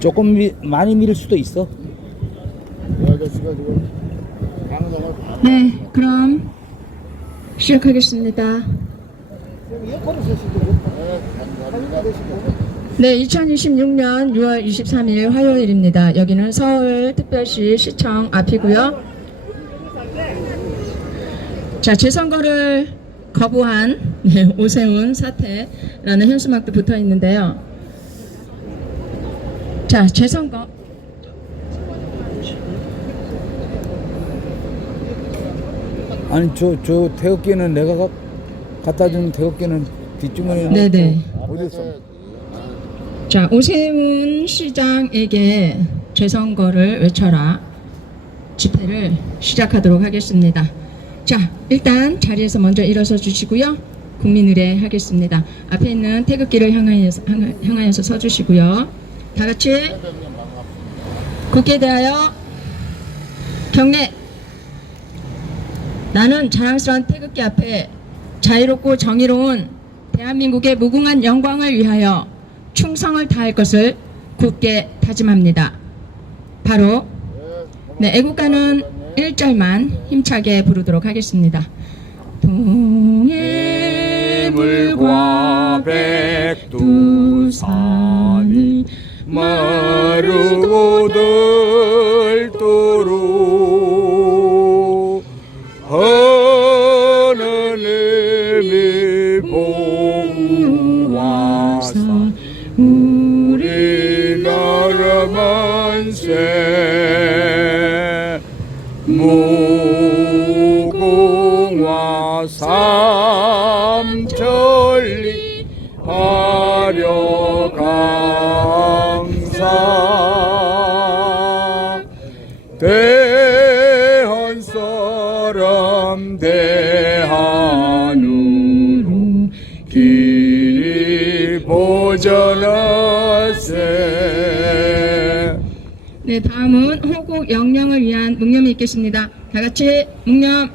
조금 많이 밀 수도 있어. 네, 그럼 시작하겠습니다. 네, 2026년 6월 23일 화요일입니다. 여기는 서울특별시 시청 앞이고요. 자, 재선거를 거부한 오세훈 사태라는 현수막도 붙어 있는데요. 자, 재선거. 아니 저 태극기는 내가 갖다 준 태극기는 뒷주머니에 네네. 어디 있어? 자, 오세훈 시장에게 재선거를 외쳐라 집회를 시작하도록 하겠습니다. 자, 일단 자리에서 먼저 일어서 주시고요. 국민 의례하겠습니다. 앞에 있는 태극기를 향하여서 서주시고요. 다 같이 국기에 대하여 경례. 나는 자랑스러운 태극기 앞에 자유롭고 정의로운 대한민국의 무궁한 영광을 위하여 충성을 다할 것을 굳게 다짐합니다. 바로 애국가는 1절만 힘차게 부르도록 하겠습니다. 동해물과 백두산이 마르고 닳도록 하나님이 보호하사 우리나라 만세 무궁화 삼천리 하려 강사 대한 사람 대한으로 길이 보전하세. 네, 다음은 호국 영령을 위한 묵념이 있겠습니다. 다 같이 묵념.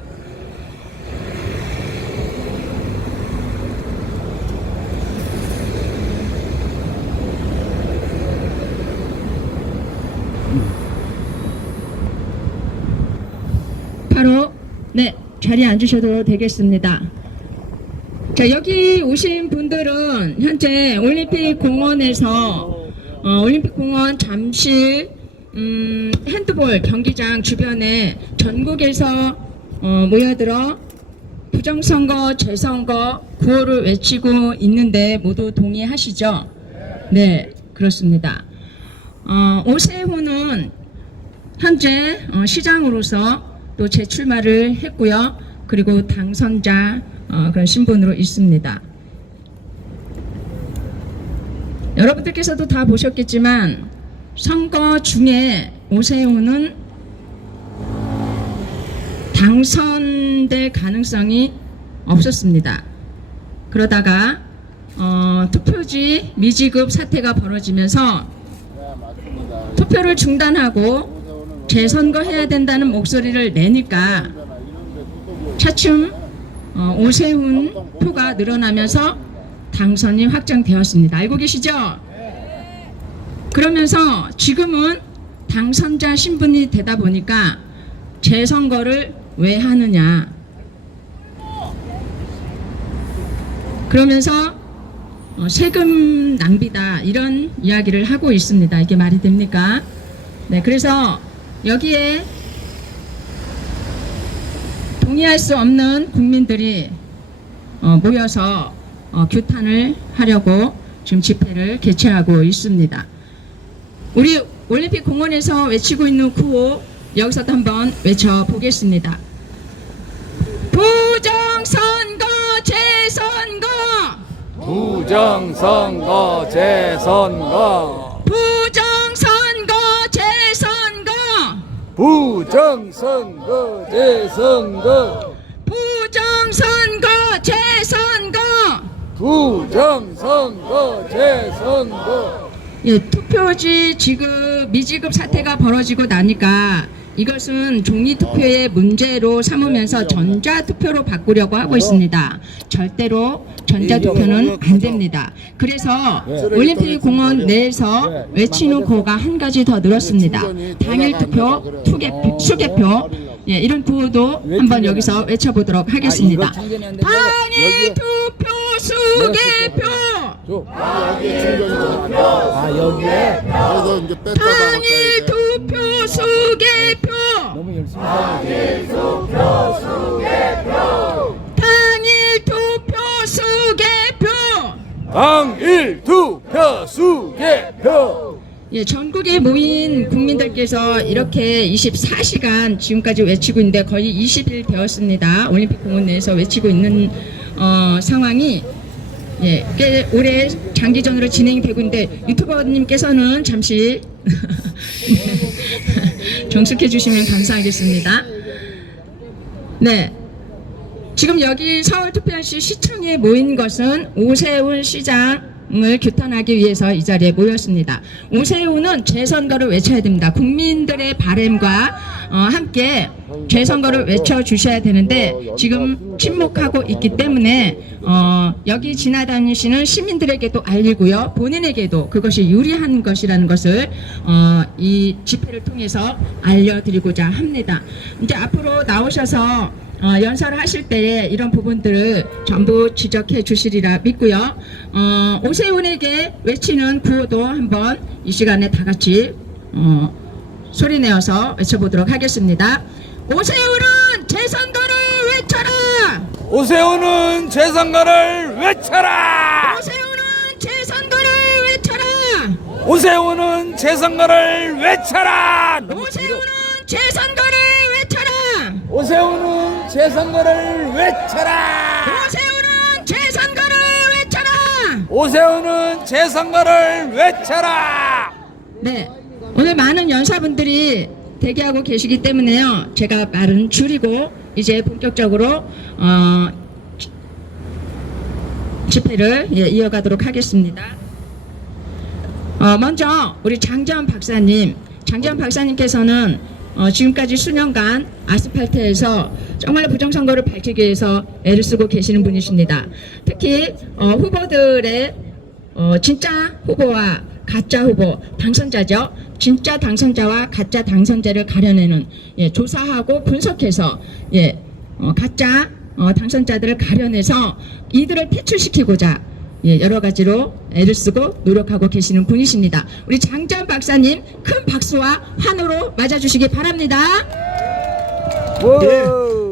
바로 자리에 앉으셔도 되겠습니다. 자, 여기 오신 분들은 현재 올림픽 공원에서 올림픽공원 잠실 핸드볼 경기장 주변에 전국에서 모여들어 부정선거, 재선거 구호를 외치고 있는데 모두 동의하시죠? 네, 그렇습니다. 오세훈은 현재 시장으로서 또 재출마를 했고요. 그리고 당선자 그런 신분으로 있습니다. 여러분들께서도 다 보셨겠지만 선거 중에 오세훈은 당선될 가능성이 없었습니다. 그러다가 투표지 미지급 사태가 벌어지면서 투표를 중단하고 재선거 해야 된다는 목소리를 내니까 차츰 오세훈 표가 늘어나면서 당선이 확정되었습니다. 알고 계시죠? 그러면서 지금은 당선자 신분이 되다 보니까 재선거를 왜 하느냐. 그러면서 세금 낭비다 이런 이야기를 하고 있습니다. 이게 말이 됩니까? 네, 그래서 여기에 동의할 수 없는 국민들이 모여서 규탄을 하려고 지금 집회를 개최하고 있습니다. 우리 올림픽 공원에서 외치고 있는 구호 여기서도 한번 외쳐보겠습니다. 부정선거 재선거, 부정선거 재선거, 부정선거 재선거, 부정선거 재선거, 부정선거 재선거. 부정선거 재선거. 예, 투표지 지급 미지급 사태가 벌어지고 나니까 이것은 종이 투표의 문제로 삼으면서 전자 투표로 바꾸려고 하고 있습니다. 절대로 전자 투표는 안 됩니다. 그래서 올림픽 공원 내에서 외치는 구호가 한 가지 더 늘었습니다. 당일 투표, 수개표, 예, 이런 구호도 한번 여기서 외쳐보도록 하겠습니다. 당일 투표, 수개표. 여기에 그래서 이제 뺐다가 당일 투표, 수개표. 너무 열심히 하는 당일 투표, 수개표. 당일 투표 수개표. 예, 전국에 모인 국민들께서 이렇게 24시간 지금까지 외치고 있는데 거의 20일 되었습니다. 올림픽 공원 내에서 외치고 있는 상황이 예, 꽤 오래 장기전으로 진행이 되고 있는데 유튜버님께서는 잠시 정숙해 주시면 감사하겠습니다. 네. 지금 여기 서울특별시 시청에 모인 것은 오세훈 시장을 규탄하기 위해서 이 자리에 모였습니다. 오세훈은 재선거를 외쳐야 됩니다. 국민들의 바람과 함께 재선거를 외쳐주셔야 되는데 지금 침묵하고 있기 때문에 여기 지나다니시는 시민들에게도 알리고요. 본인에게도 그것이 유리한 것이라는 것을 이 집회를 통해서 알려드리고자 합니다. 이제 앞으로 나오셔서 연설을 하실 때 이런 부분들을 전부 지적해 주시리라 믿고요. 오세훈에게 외치는 구호도 한번 이 시간에 다 같이 소리내어서 외쳐보도록 하겠습니다. 오세훈은 재선거를 외쳐라! 오세훈은 재선거를 외쳐라! 오세훈은 재선거를 외쳐라! 오세훈은 재선거를 외쳐라! 오세훈은 재선거를 외쳐라! 오세훈은 재선거를 외쳐라! 오세훈은 재선거를 외쳐라! 오세훈은 재선거를 외쳐라! 네, 오늘 많은 연사분들이 대기하고 계시기 때문에요. 제가 말은 줄이고 이제 본격적으로 집회를 이어가도록 하겠습니다. 먼저 우리 장재원 박사님께서는 지금까지 수년간 아스팔트에서 정말 부정선거를 밝히기 위해서 애를 쓰고 계시는 분이십니다. 특히 후보들의 진짜 후보와 가짜 후보, 당선자죠. 진짜 당선자와 가짜 당선자를 가려내는 조사하고 분석해서 가짜 당선자들을 가려내서 이들을 퇴출시키고자 여러 가지로 애를 쓰고 노력하고 계시는 분이십니다. 우리 장재원 박사님 큰 박수와 환호로 맞아주시기 바랍니다. 예,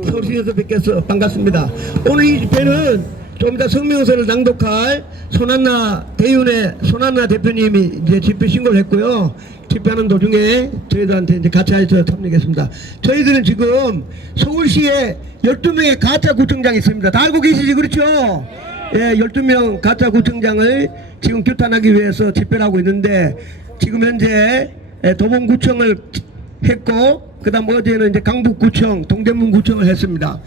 서울시에서 뵙겠어 반갑습니다. 오늘 이 집회는 좀 이따 성명서를 낭독할 손한나 대윤의 손한나 대표님이 이제 집회 신고를 했고요. 집회하는 도중에 저희들한테 이제 같이 해서 참여하겠습니다. 저희들은 지금 서울시에 12명의 가짜 구청장이 있습니다. 다 알고 계시지 그렇죠? 예, 12명 가짜 구청장을 지금 규탄하기 위해서 집회를 하고 있는데 지금 현재 도봉구청을 했고 그 다음 어제는 이제 강북구청, 동대문구청을 했습니다.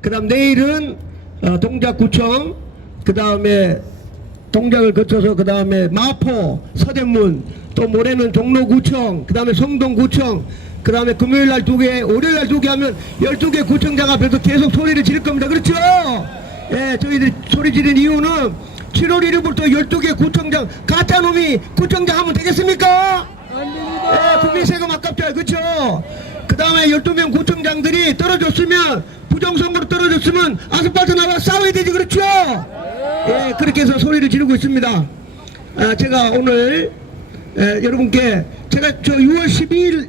그 다음 내일은 동작구청, 그 다음에 동작을 거쳐서 그 다음에 마포, 서대문, 또 모레는 종로구청, 그 다음에 성동구청, 그 다음에 금요일날 2개, 월요일날 2개 하면 12개 구청장 앞에서 계속 소리를 지를 겁니다. 그렇죠? 예, 저희들이 소리 지른 이유는 7월 1일부터 12개 구청장, 가짜놈이 구청장 하면 되겠습니까? 예, 국민 세금 아깝죠. 그렇죠? 그 다음에 12명 구청장들이 떨어졌으면, 부정선거로 떨어졌으면 아스팔트 나와 싸워야 되지. 그렇죠? 예, 그렇게 해서 소리를 지르고 있습니다. 제가 오늘 여러분께 제가 저 6월 12일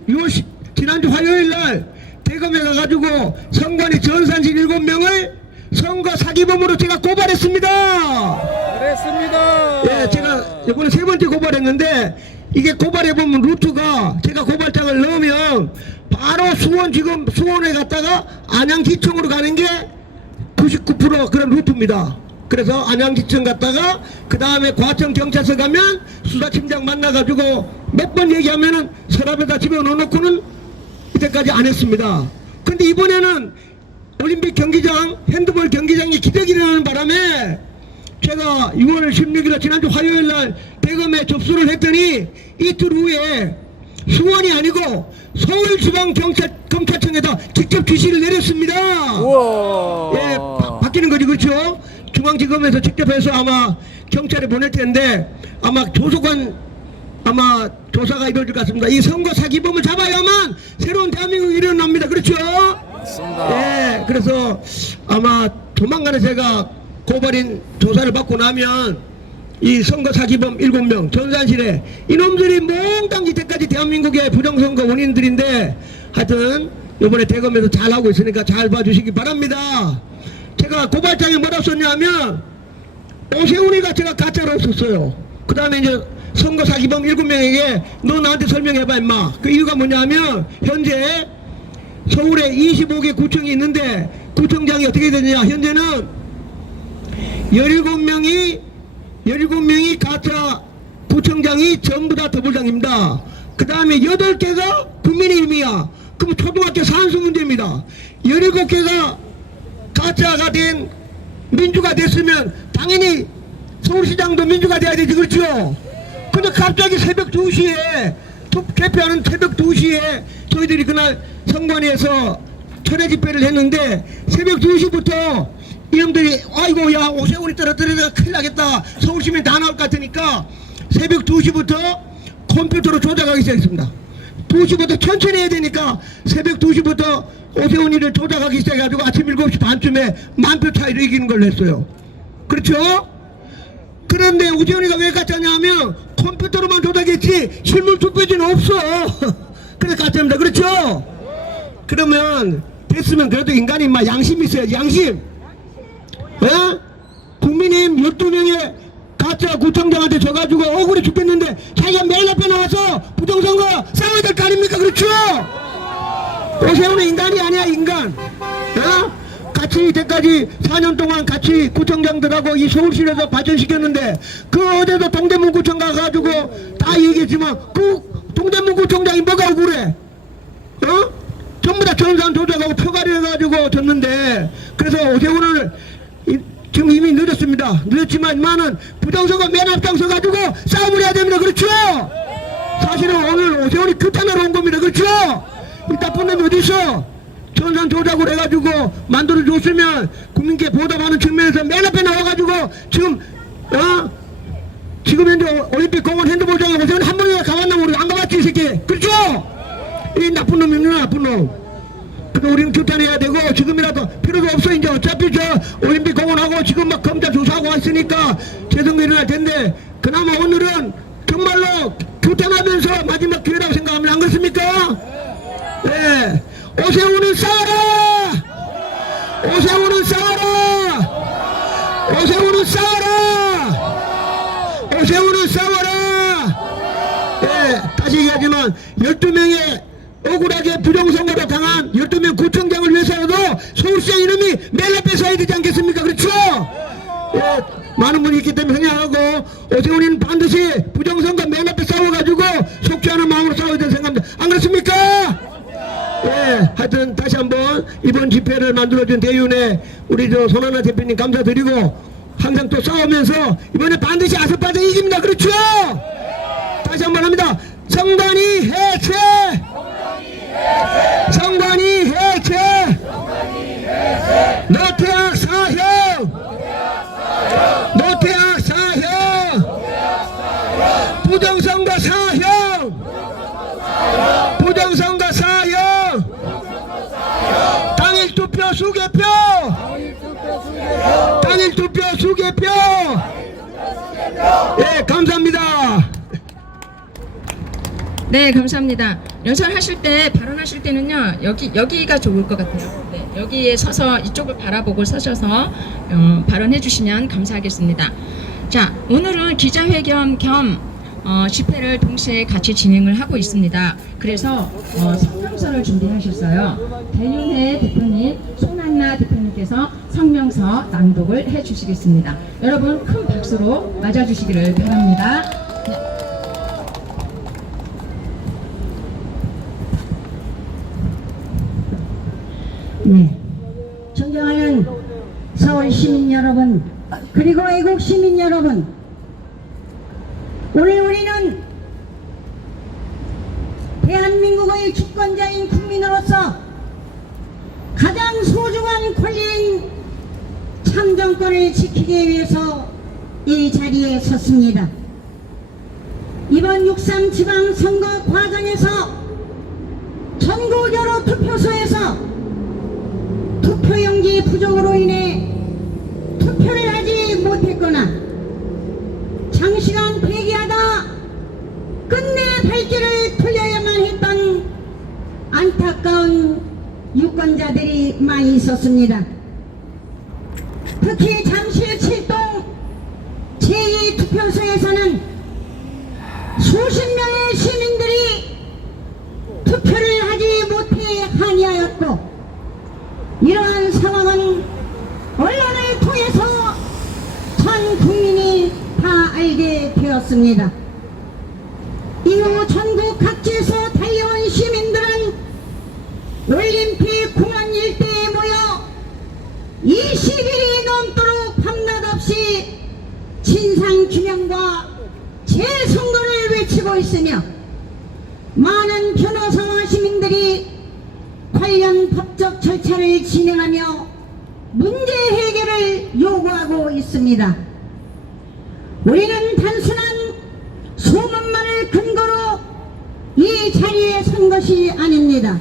지난주 화요일날 대검에 가가지고 선관위 전산실 7명을 선거 사기범으로 제가 고발했습니다. 잘했습니다. 예, 제가 이번에 3번째 고발했는데 이게 고발해보면 루트가 제가 고발장을 넣으면 바로 지금 수원에 갔다가 안양지청으로 가는 게 99% 그런 루트입니다. 그래서 안양지청 갔다가 그 다음에 과천 경찰서 가면 수사팀장 만나가지고 몇 번 얘기하면은 서랍에다 집어넣어놓고는 이때까지 안 했습니다. 근데 이번에는 올림픽 경기장, 핸드볼 경기장이 기적이 일어나는 바람에 제가 6월 16일 지난주 화요일날 대검에 접수를 했더니 이틀 후에 수원이 아니고 서울지방검찰청에서 직접 지시를 내렸습니다. 우와. 예, 바뀌는 거지, 그렇죠? 중앙지검에서 직접 해서 아마 경찰에 보낼 텐데 아마 아마 조사가 이루어질 것 같습니다. 이 선거 사기범을 잡아야만 새로운 대한민국이 일어납니다. 그렇죠? 맞습니다. 예, 그래서 아마 조만간에 제가 고발인 조사를 받고 나면 이 선거 사기범 7명 전산실에 이놈들이 몽땅 이때까지 대한민국의 부정선거 원인들인데 하여튼 이번에 대검에서 잘하고 있으니까 잘 봐주시기 바랍니다. 제가 고발장에 뭐라고 썼냐면 오세훈이가 제가 가짜로 썼어요. 그 다음에 이제 선거 사기범 7명에게 너 나한테 설명해봐 임마. 그 이유가 뭐냐면 현재 서울에 25개 구청이 있는데 구청장이 어떻게 되느냐. 현재는 17명이 가짜 구청장이 전부 다 더불당입니다. 그 다음에 8개가 국민의힘이야. 그럼 초등학교 산수 문제입니다. 17개가 가짜가 된 민주가 됐으면 당연히 서울시장도 민주가 돼야 되지, 그렇죠? 근데 갑자기 새벽 2시에 개표하는 새벽 2시에 저희들이 그날 선관위에서 철회 집회를 했는데 새벽 2시부터 이놈들이 아이고 야 오세훈이 떨어뜨리다가 큰일 나겠다, 서울시민 다 나올 것 같으니까 새벽 2시부터 컴퓨터로 조작하기 시작했습니다. 2시부터 천천히 해야 되니까 새벽 2시부터 오세훈이를 조작하기 시작해가지고 아침 7시 반쯤에 만표 차이로 이기는 걸로 했어요. 그렇죠? 그런데 오세훈이가 왜 가짜냐 하면 컴퓨터로만 조작했지 실물 투표지는 없어. 그래서 가짜입니다. 그렇죠? 그러면 됐으면 그래도 인간이 막 양심이 있어야지. 양심. 예? 국민의힘 12명의 가짜 구청장한테 져가지고 억울해 죽겠는데 자기가 매일 앞에 나와서 부정선거 싸워야 될 거 아닙니까? 그렇죠? 오세훈은 인간이 아니야, 인간. 예? 같이 이때까지 4년 동안 같이 구청장들하고 이 서울시에서 발전시켰는데 그 어제도 동대문 구청 가가지고 다 얘기했지만 그 동대문 구청장이 뭐가 억울해? 어? 전부 다 전산 조작하고 표가리 해가지고 졌는데 그래서 오세훈을 지금 이미 늦었습니다. 늦었지만 이만은 부정선거 맨 앞장 서가지고 싸움을 해야 됩니다. 그렇죠? 사실은 오늘 오세훈이 규탄하러 온 겁니다. 그렇죠? 이 나쁜 놈이 어디 있어? 전산 조작을 해가지고 만들어줬으면 국민께 보답하는 측면에서 맨 앞에 나와가지고 지금 지금 현재 올림픽 공원 핸드볼장에 보세요. 한 번이나 가봤나 모르겠어. 안 가봤지 이 새끼. 그렇죠? 이 나쁜 놈이구나, 나쁜 놈. 그래서 우리는 규탄해야 되고 지금이라도 필요도 없어. 이제 어차피 저 올림픽 공원하고 지금 막 검찰 조사하고 왔으니까 재선거 일어날 텐데 그나마 오늘은 정말로 규탄하면서 마지막 기회라고 생각하면 안 그렇습니까? 네. 오세훈은 싸워라! 오세훈은 싸워라! 오세훈은 싸워라! 오세훈은 싸워라! 예, 다시 얘기하지만 12명의 억울하게 부정선거로 당한 12명 구청장을 위해서라도 서울시장 이름이 맨 앞에 서야 되지 않겠습니까? 그렇죠? 예, 많은 분이 있기 때문에 생각하고 오세훈이는 반드시 부정선거 맨 앞에 싸워가지고 속지 않은 마음으로 싸워야 된다고 생각합니다. 안 그렇습니까? 예, 하여튼 다시 한번 이번 집회를 만들어준 대윤회 우리 저 손하나 대표님 감사드리고 항상 또 싸우면서 이번에 반드시 아스팔트 이깁니다. 그렇죠? 다시 한번 합니다. 성관이 해체! 성관이 해체! 노태악 사형! 노태악 사형! 부정선거 사형! 부정선거 사형! 당일 투표 수개표! 당일 투표 수개표! 예, 감사합니다. 네, 감사합니다. 연설하실 때, 발언하실 때는요, 여기가 좋을 것 같아요. 네, 여기에 서서 이쪽을 바라보고 서셔서 발언해 주시면 감사하겠습니다. 자, 오늘은 기자회견 겸 집회를 동시에 같이 진행을 하고 있습니다. 그래서 성명서를 준비하셨어요. 대윤회 대표님, 손한나 대표님께서 성명서 낭독을 해 주시겠습니다. 여러분 큰 박수로 맞아주시기를 바랍니다. 네. 존경하는 서울 시민 여러분, 그리고 애국 시민 여러분, 오늘 우리는 대한민국의 주권자인 국민으로서 가장 소중한 권리인 참정권을 지키기 위해서 이 자리에 섰습니다. 이번 6.3 지방선거 과정에서 전국 여러 투표소에서 투표용지 부족으로 인해 투표를 하지 못했거나 장시간 대기하다 끝내 발길을 돌려야만 했던 안타까운 유권자들이 많이 있었습니다. 특히 잠실 7동 제2투표소에서는 수십 명의 시민들이 투표를 하지 못해 항의하였고, 이러한 상황은 언론을 통해서 전 국민이 다 알게 되었습니다. 이후 전국 각지에서 달려온 시민들은 올림픽 공원 일대에 모여 20일이 넘도록 밤낮 없이 진상규명과 재선거를 외치고 있으며, 많은 변호사와 시민들이 관련 법적 절차를 진행하며 문제 해결을 요구하고 있습니다. 우리는 단순한 소문만을 근거로 이 자리에 선 것이 아닙니다.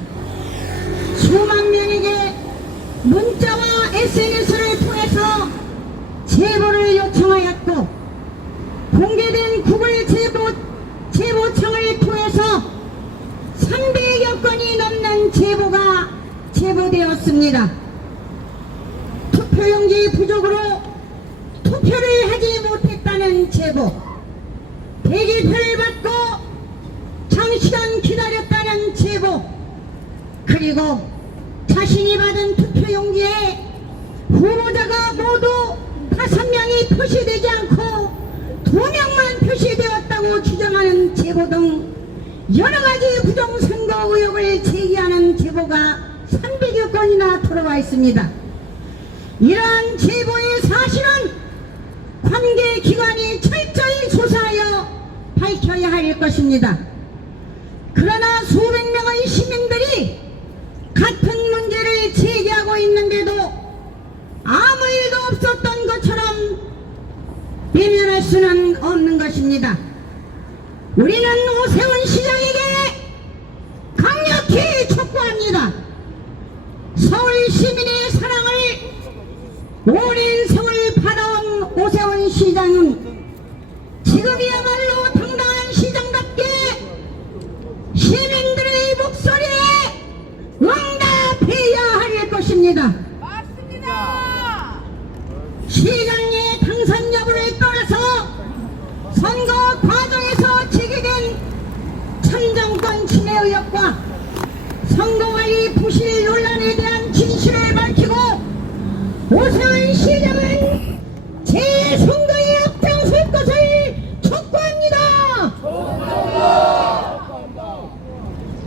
수만 명에게 문자와 SNS를 통해서 제보를 요청하였고, 공개된 구글 제보창을 통해서 300여 건이 넘는 제보가 제보되었습니다. 투표용지 부족으로 투표를 하지 못했다는 제보, 대기표를 받고 장시간 기다렸다는 제보, 그리고 자신이 받은 투표용지에 후보자가 모두 5명이 표시되지 않고 2명만 표시되었다고 주장하는 제보 등 여러가지 부정선거 의혹을 제기하는 제보가 300여 건이나 들어와 있습니다. 이러한 제보의 사실은 관계기관이 철저히 조사하여 밝혀야 할 것입니다. 그러나 수백 명의 시민들이 같은 문제를 제기하고 있는데도 아무 일도 없었던 것처럼 외면할 수는 없는 것입니다. 우리는 오세훈 시장에게 강력히 촉구합니다. 서울 시민의 사랑을 오랜 세월 받아온 오세훈 시장은 지금이야말로 당당한 시장답게 시민들의 목소리에 응답해야 할 것입니다. 맞습니다. 시장의 당선 여부를 떠나서 선거 과정에서 제기된 참정권 침해 의혹과 선거관리 부실 논란에 대한 진실을 밝히고 오세훈 시장은 재선거에 앞장설 것을 촉구합니다.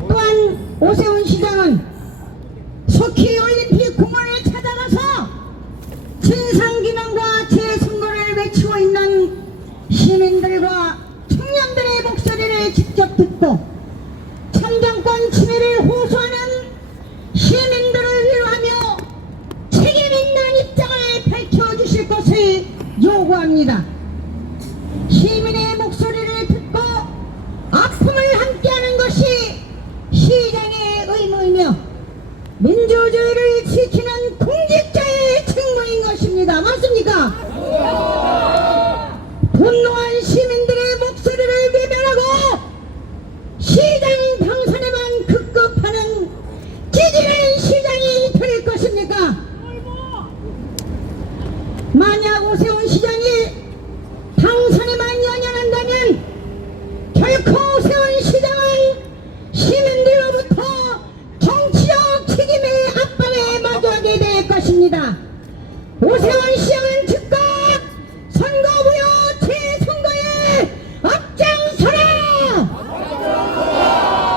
또한 오세훈 시장은 속히 올림픽 공원을 찾아가서 진상규명과 재선거를 외치고 있는 시민들과 청년들의 목소리를 직접 듣고 참정권 침해를 호소하는 시민들을 위로하며 책임있는 입장을 밝혀주실 것을 요구합니다. 시민의 목소리를 듣고 아픔을 함께하는 것이 시장의 의무이며 민주주의를 지키는 공직자의 책무인 것입니다. 맞습니까? 분노한 시민들의 목소리를 외면하고 시장 당선에만 급급하는 찌질한 시장이 될 것입니까? 만약 오세훈 시장이 당선에만 연연한다면 결코 오세훈 시장은 시민들로부터 정치적 책임의 압박에 마주하게 될 것입니다. 오세훈 시장은 즉각 선거무효 재선거에 앞장서라!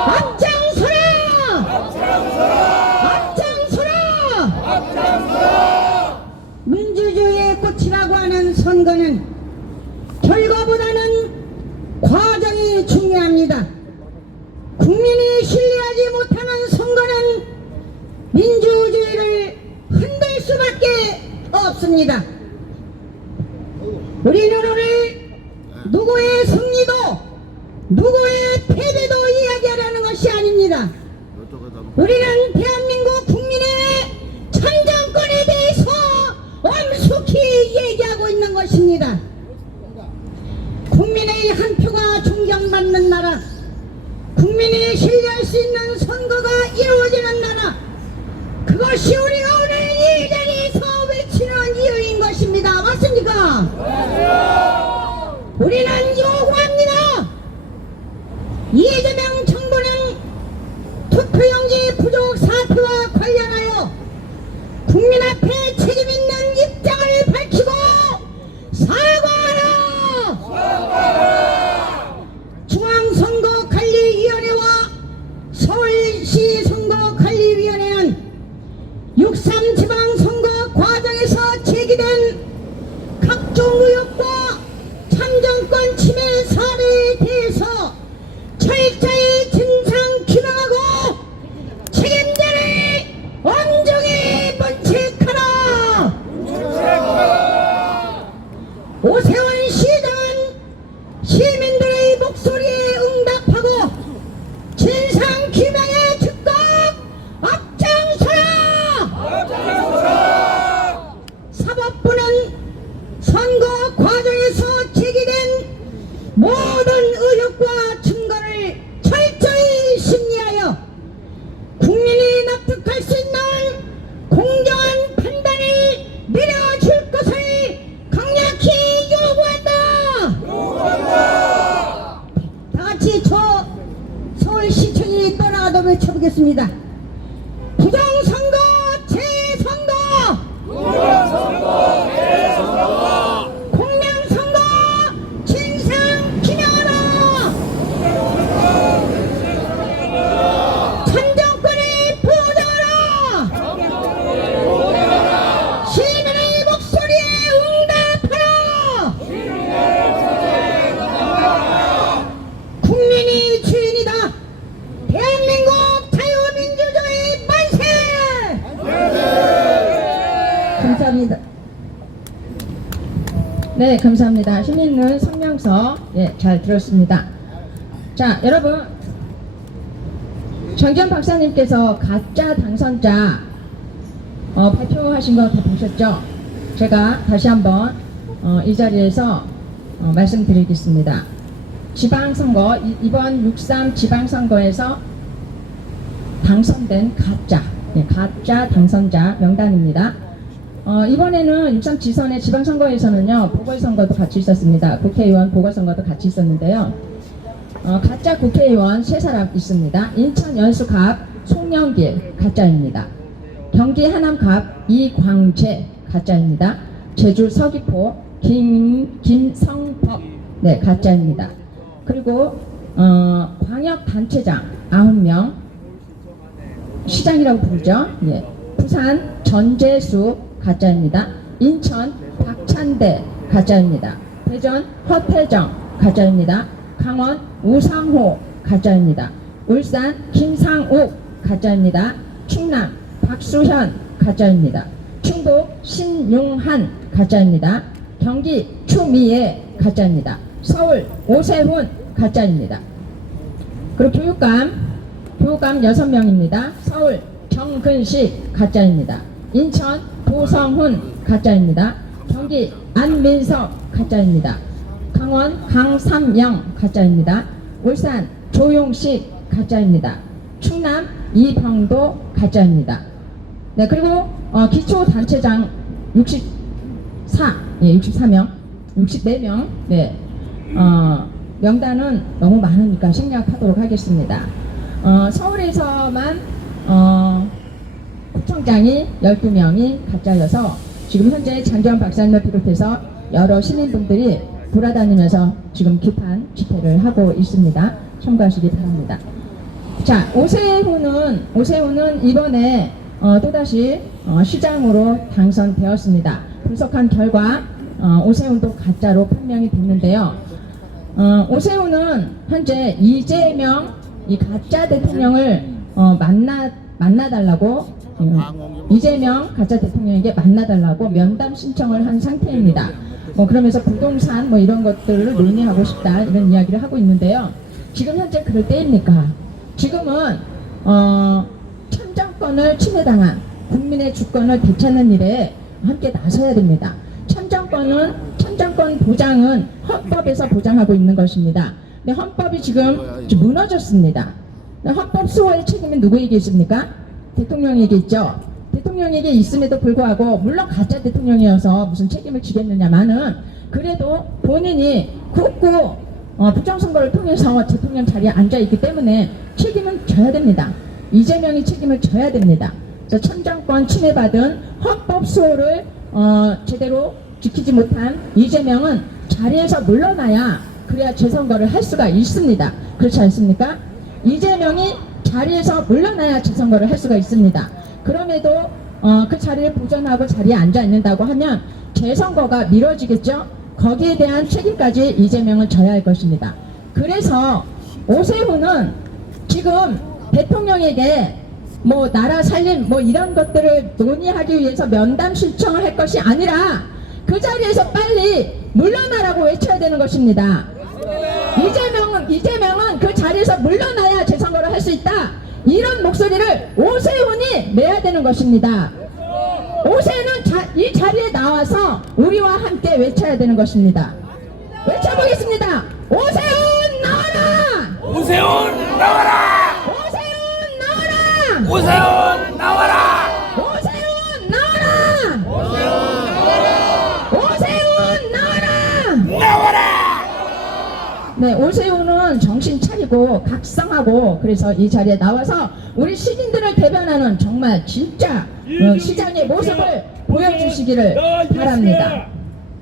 앞장서라! 앞장서라! 민주주의의 꽃이라고 하는 선거는 결과보다는 과정이 중요합니다. 국민이 없습니다. 우리는 오늘 누구의 승리도 누구의 패배도 이야기하라는 것이 아닙니다. 우리는 대한민국 국민의 참정권에 대해서 엄숙히 얘기하고 있는 것입니다. 국민의 한 표가 존경받는 나라, 국민이 신뢰할 수 있는 선거가 이루어지는 나라, 그것이 우리가 오늘 이 자리에서 외치는 이유인 것입니다. 맞습니까? 우리는 요구합니다. 이재명 정부는 투표용지 부족 사태와 관련하여 국민 앞에 책임 있는 입장을 밝히고 사과하라! 중앙선거관리위원회와 서울시 선거관리위원회는 6.3 지방선거 과정에서 제기된 각종 의혹과 참정권 침해 사례에 대해서 철저히 진상 규명하고 책임자를 엄중히 문책하라! 오세훈 시장은 시민들의 목소리에 응답하고 진상 규명에 적극 앞장서라! 사법부는 선거 과정에서 제기된 모든 의혹과 증거를 철저히 심리하여 국민이 납득할 수 있는 공정한 판단을 내려줄 것을 강력히 요구한다. 다 같이 저 서울시청이 떠나가도 외쳐보겠습니다. 부정선거 재선거, 공명선거 진상 규명하라. 참정권을 보장하라. 시민의 목소리에 응답하라. 국민이 주인이다. 대한민국 자유민주주의 만세! 감사합니다. 네, 감사합니다. 시민은 성명서 잘 들었습니다. 자, 여러분, 정기현 박사님께서 가짜 당선자 발표하신 거 다 보셨죠? 제가 다시 한번 이 자리에서 말씀드리겠습니다. 지방선거, 이번 6.3 지방선거에서 당선된 가짜 당선자 명단입니다. 이번에는 6.3 지선의 지방선거에서는요, 보궐선거도 같이 있었습니다. 국회의원 보궐선거도 같이 있었는데요. 가짜 국회의원 3사람 있습니다. 인천 연수갑 송영길 가짜입니다. 경기 하남갑 이광재 가짜입니다. 제주 서귀포 김성법 가짜입니다. 그리고 광역단체장 9명 시장이라고 부르죠. 부산 전재수 가짜입니다. 인천 박찬대 가짜입니다. 대전 허태정 가짜입니다. 강원 우상호 가짜입니다. 울산 김상욱 가짜입니다. 충남 박수현 가짜입니다. 충북 신용한 가짜입니다. 경기 추미애 가짜입니다. 서울 오세훈 가짜입니다. 그리고 교육감 6명입니다. 서울 정근식 가짜입니다. 인천 도성훈 가짜입니다. 경기 안민석 가짜입니다. 강원 강삼영 가짜입니다. 울산 조용식 가짜입니다. 충남 이병도 가짜입니다. 네, 그리고 기초단체장 64명 명단은 너무 많으니까 생략하도록 하겠습니다. 서울에서만 구청장이 12명이 가짜여서 지금 현재 장재원 박사님을 비롯해서 여러 시민분들이 돌아다니면서 지금 비판 집회를 하고 있습니다. 참고하시기 바랍니다. 자, 오세훈은 이번에 또다시 시장으로 당선되었습니다. 분석한 결과 오세훈도 가짜로 판명이 됐는데요. 오세훈은 현재 이재명 이 가짜 대통령을 만나달라고 이재명 가짜 대통령에게 만나달라고 면담 신청을 한 상태입니다. 그러면서 부동산 이런 것들을 논의하고 싶다 이런 이야기를 하고 있는데요. 지금 현재 그럴 때입니까? 지금은 참정권을 침해당한 국민의 주권을 되찾는 일에 함께 나서야 됩니다. 참정권 보장은 헌법에서 보장하고 있는 것입니다. 근데 헌법이 지금 무너졌습니다. 헌법 수호의 책임은 누구에게 있습니까? 대통령에게 있죠. 대통령에게 있음에도 불구하고 물론 가짜 대통령이어서 무슨 책임을 지겠느냐마는 그래도 본인이 굳고 부정선거를 통해서 대통령 자리에 앉아있기 때문에 책임은 져야 됩니다. 이재명이 책임을 져야 됩니다. 그래서 참정권 침해받은 헌법 수호를 제대로 지키지 못한 이재명은 자리에서 물러나야 그래야 재선거를 할 수가 있습니다. 그렇지 않습니까? 이재명이 자리에서 물러나야 재선거를 할 수가 있습니다. 그럼에도 그 자리를 보존하고 자리에 앉아 있는다고 하면 재선거가 미뤄지겠죠? 거기에 대한 책임까지 이재명은 져야 할 것입니다. 그래서 오세훈은 지금 대통령에게 나라 살림 이런 것들을 논의하기 위해서 면담 신청을 할 것이 아니라 그 자리에서 빨리 물러나라고 외쳐야 되는 것입니다. 이재명은 그 자리에서 물러나야 재선거를 할 수 있다. 이런 목소리를 오세훈이 내야 되는 것입니다. 오세훈은 이 자리에 나와서 우리와 함께 외쳐야 되는 것입니다. 외쳐보겠습니다. 오세훈 나와라! 오세훈 나와라! 오세훈 나와라! 오세훈 나와라! 오세훈 나와라! 오세훈 나와라! 나와라! 네, 오세훈은 정신 차리고 각성하고 그래서 이 자리에 나와서 우리 시민들을 대변하는 정말 진짜 시장의 모습을 보여주시기를 바랍니다.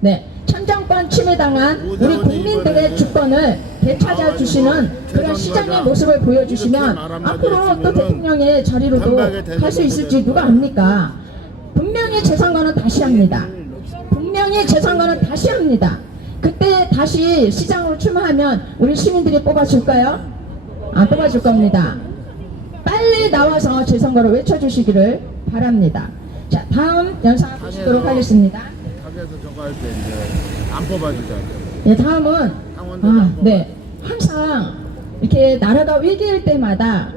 네, 참정권 침해당한 우리 국민들의 주권을 되찾아 주시는 그런 시장의 모습을 보여주시면 앞으로 또 대통령의 자리로도 갈 수 있을지 누가 압니까? 분명히 재선거는 다시 합니다. 분명히 재선거는 다시 합니다. 그때 다시 시장으로 출마하면 우리 시민들이 뽑아줄까요? 안 뽑아줄 겁니다. 빨리 나와서 재선거를 외쳐주시기를 바랍니다. 자, 다음 연사 보시도록 하겠습니다. 탑에서 저거 할 때 이제 안 뽑아주잖아. 네, 다음은 네, 항상 이렇게 나라가 위기일 때마다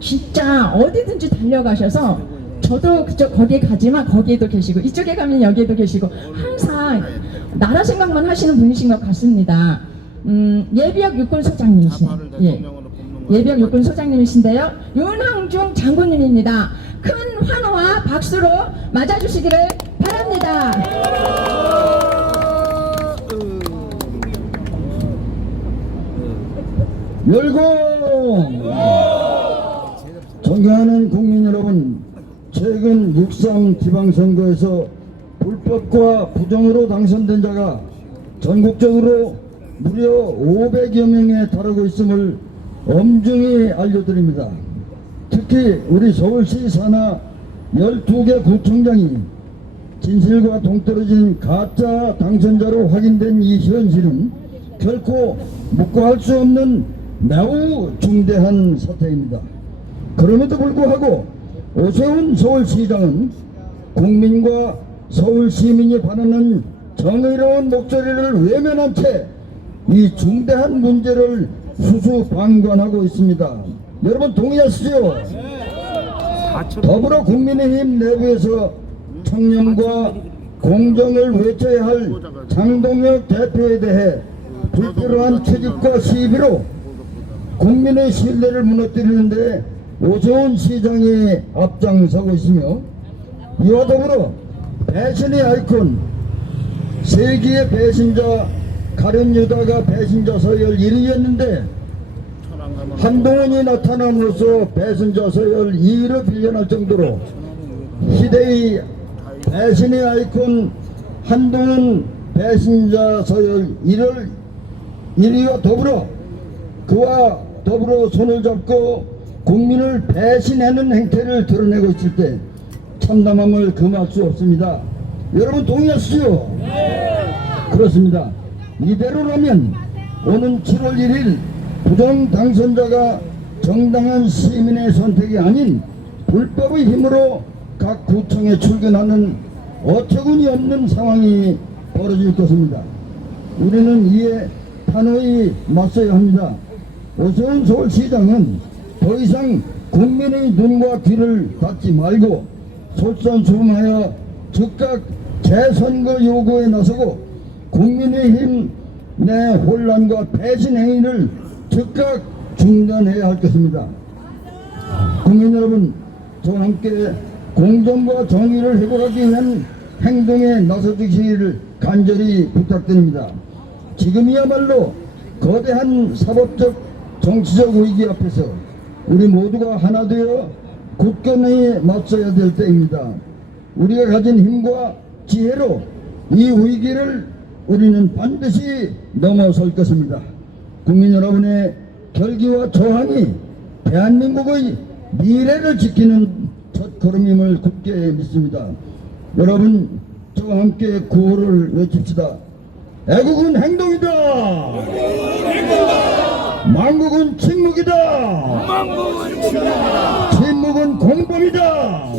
진짜 어디든지 달려가셔서 저도 그쪽 거기에 가지만 거기에도 계시고 이쪽에 가면 여기에도 계시고 항상 나라 생각만 하시는 분이신 것 같습니다. 예비역 예비역 육군 소장님이신데요. 윤항중 장군님입니다. 큰 환호와 박수로 맞아주시기를 바랍니다. 열공! 존경하는 국민 여러분, 최근 6.3 지방선거에서 불법과 부정으로 당선된 자가 전국적으로 무려 500여 명에 달하고 있음을 엄중히 알려드립니다. 특히 우리 서울시 산하 12개 구청장이 진실과 동떨어진 가짜 당선자로 확인된 이 현실은 결코 묵과할 수 없는 매우 중대한 사태입니다. 그럼에도 불구하고 오세훈 서울시장은 국민과 서울시민이 바라는 정의로운 목소리를 외면한 채 이 중대한 문제를 수수방관하고 있습니다. 여러분 동의하시죠? 더불어 국민의힘 내부에서 청렴과 공정을 외쳐야 할 장동혁 대표에 대해 불필요한 채집과 시비로 국민의 신뢰를 무너뜨리는데 오세훈 시장이 앞장서고 있으며, 이와 더불어 배신의 아이콘 세기의 배신자 가련 유다가 배신자 서열 1위였는데 한동훈이 나타남으로써 배신자 서열 2위로 빌려날 정도로 시대의 배신의 아이콘 한동훈 배신자 서열 1위와 더불어 그와 더불어 손을 잡고 국민을 배신하는 행태를 드러내고 있을 때 참담함을 금할 수 없습니다. 여러분 동의하시죠? 그렇습니다. 이대로라면 오는 7월 1일 부정 당선자가 정당한 시민의 선택이 아닌 불법의 힘으로 각 구청에 출근하는 어처구니 없는 상황이 벌어질 것입니다. 우리는 이에 단호히 맞서야 합니다. 오세훈 서울시장은 더 이상 국민의 눈과 귀를 닫지 말고 솔선수범하여 즉각 재선거 요구에 나서고 국민의힘 내 혼란과 배신 행위를 즉각 중단해야 할 것입니다. 국민 여러분, 저와 함께 공정과 정의를 회복하기 위한 행동에 나서주시기를 간절히 부탁드립니다. 지금이야말로 거대한 사법적 정치적 위기 앞에서 우리 모두가 하나 되어 굳건히 맞서야 될 때입니다. 우리가 가진 힘과 지혜로 이 위기를 우리는 반드시 넘어설 것입니다. 국민 여러분의 결기와 저항이 대한민국의 미래를 지키는 첫걸음임을 굳게 믿습니다. 여러분, 저와 함께 구호를 외칩시다. 애국은 행동이다. 망국은 침묵이다. 침묵은 공범이다.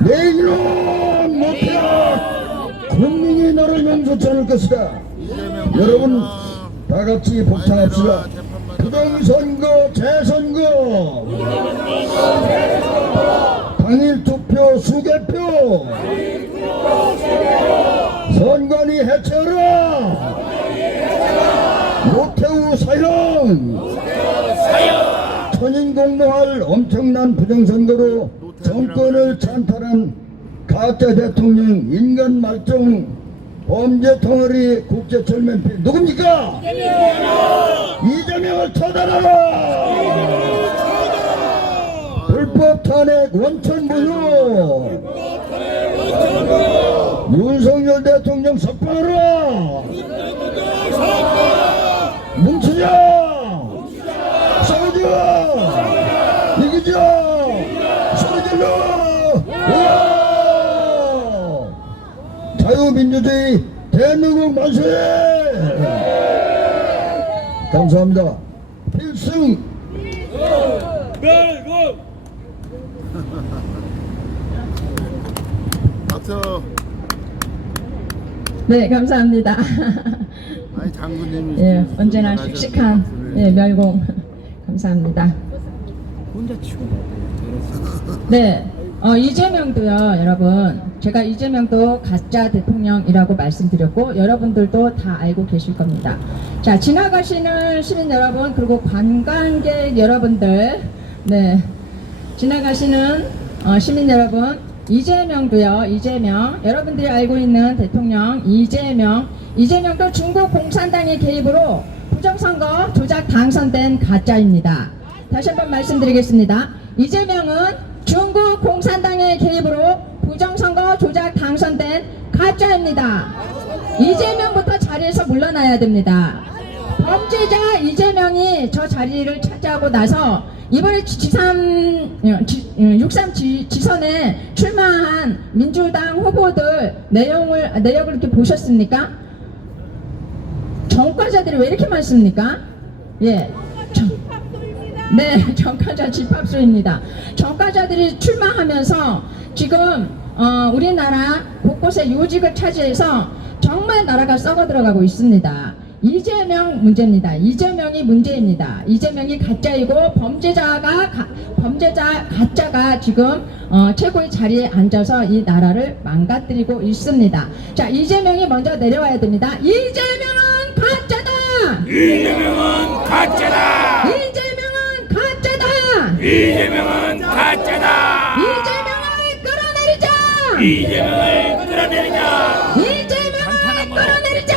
내 이놈 못해. 국민이 너를 용서치 않을 것이다. 여러분, 다 같이 복창합시다. 부정선거 재선거, 당일 투표 수개표, 선관위 해체하라. 노태우 사형. 천인공노할 엄청난 부정선거로 정권을 찬탈한 가짜 대통령, 인간 말종, 범죄 덩어리 국제철면피 누굽니까? 이재명을 처단하라. 불법 탄핵 원천 무효. 윤석열 대통령 석방하라. 뭉치자. 싸우자. 이기자. 소리 질러. 자유민주주의 대한민국 만세! 감사합니다. 필승! 박수. 네, 감사합니다. 아니 장군님이 예, 언제나 씩씩한 멸공 감사합니다. 네, 이재명도요, 여러분. 제가 이재명도 가짜 대통령이라고 말씀드렸고 여러분들도 다 알고 계실 겁니다. 자, 지나가시는 시민 여러분, 그리고 관광객 여러분들, 네, 지나가시는 시민 여러분, 이재명도요, 이재명, 여러분들이 알고 있는 대통령 이재명도 중국 공산당의 개입으로 부정선거 조작 당선된 가짜입니다. 다시 한번 말씀드리겠습니다. 이재명은 중국 공산당의 개입으로 부정선거 조작 당선된 가짜입니다. 이재명부터 자리에서 물러나야 됩니다. 범죄자 이재명이 저 자리를 차지하고 나서 이번에 6.3 지선에 출마한 민주당 후보들 내역을 이렇게 보셨습니까? 전과자들이 왜 이렇게 많습니까? 예. 네, 전과자 집합소입니다. 전과자들이 출마하면서 지금 우리나라 곳곳에 요직을 차지해서 정말 나라가 썩어 들어가고 있습니다. 이재명 문제입니다. 이재명이 문제입니다. 이재명이 가짜이고 범죄자 가짜가 지금 최고의 자리에 앉아서 이 나라를 망가뜨리고 있습니다. 자, 이재명이 먼저 내려와야 됩니다. 이재명은 가짜다. 이재명은 가짜다. 이재명은 가짜다. 이재명은 가짜다. 이재명을 끌어내리자. 이재명을 끌어내리자. 이재명을 끌어내리자.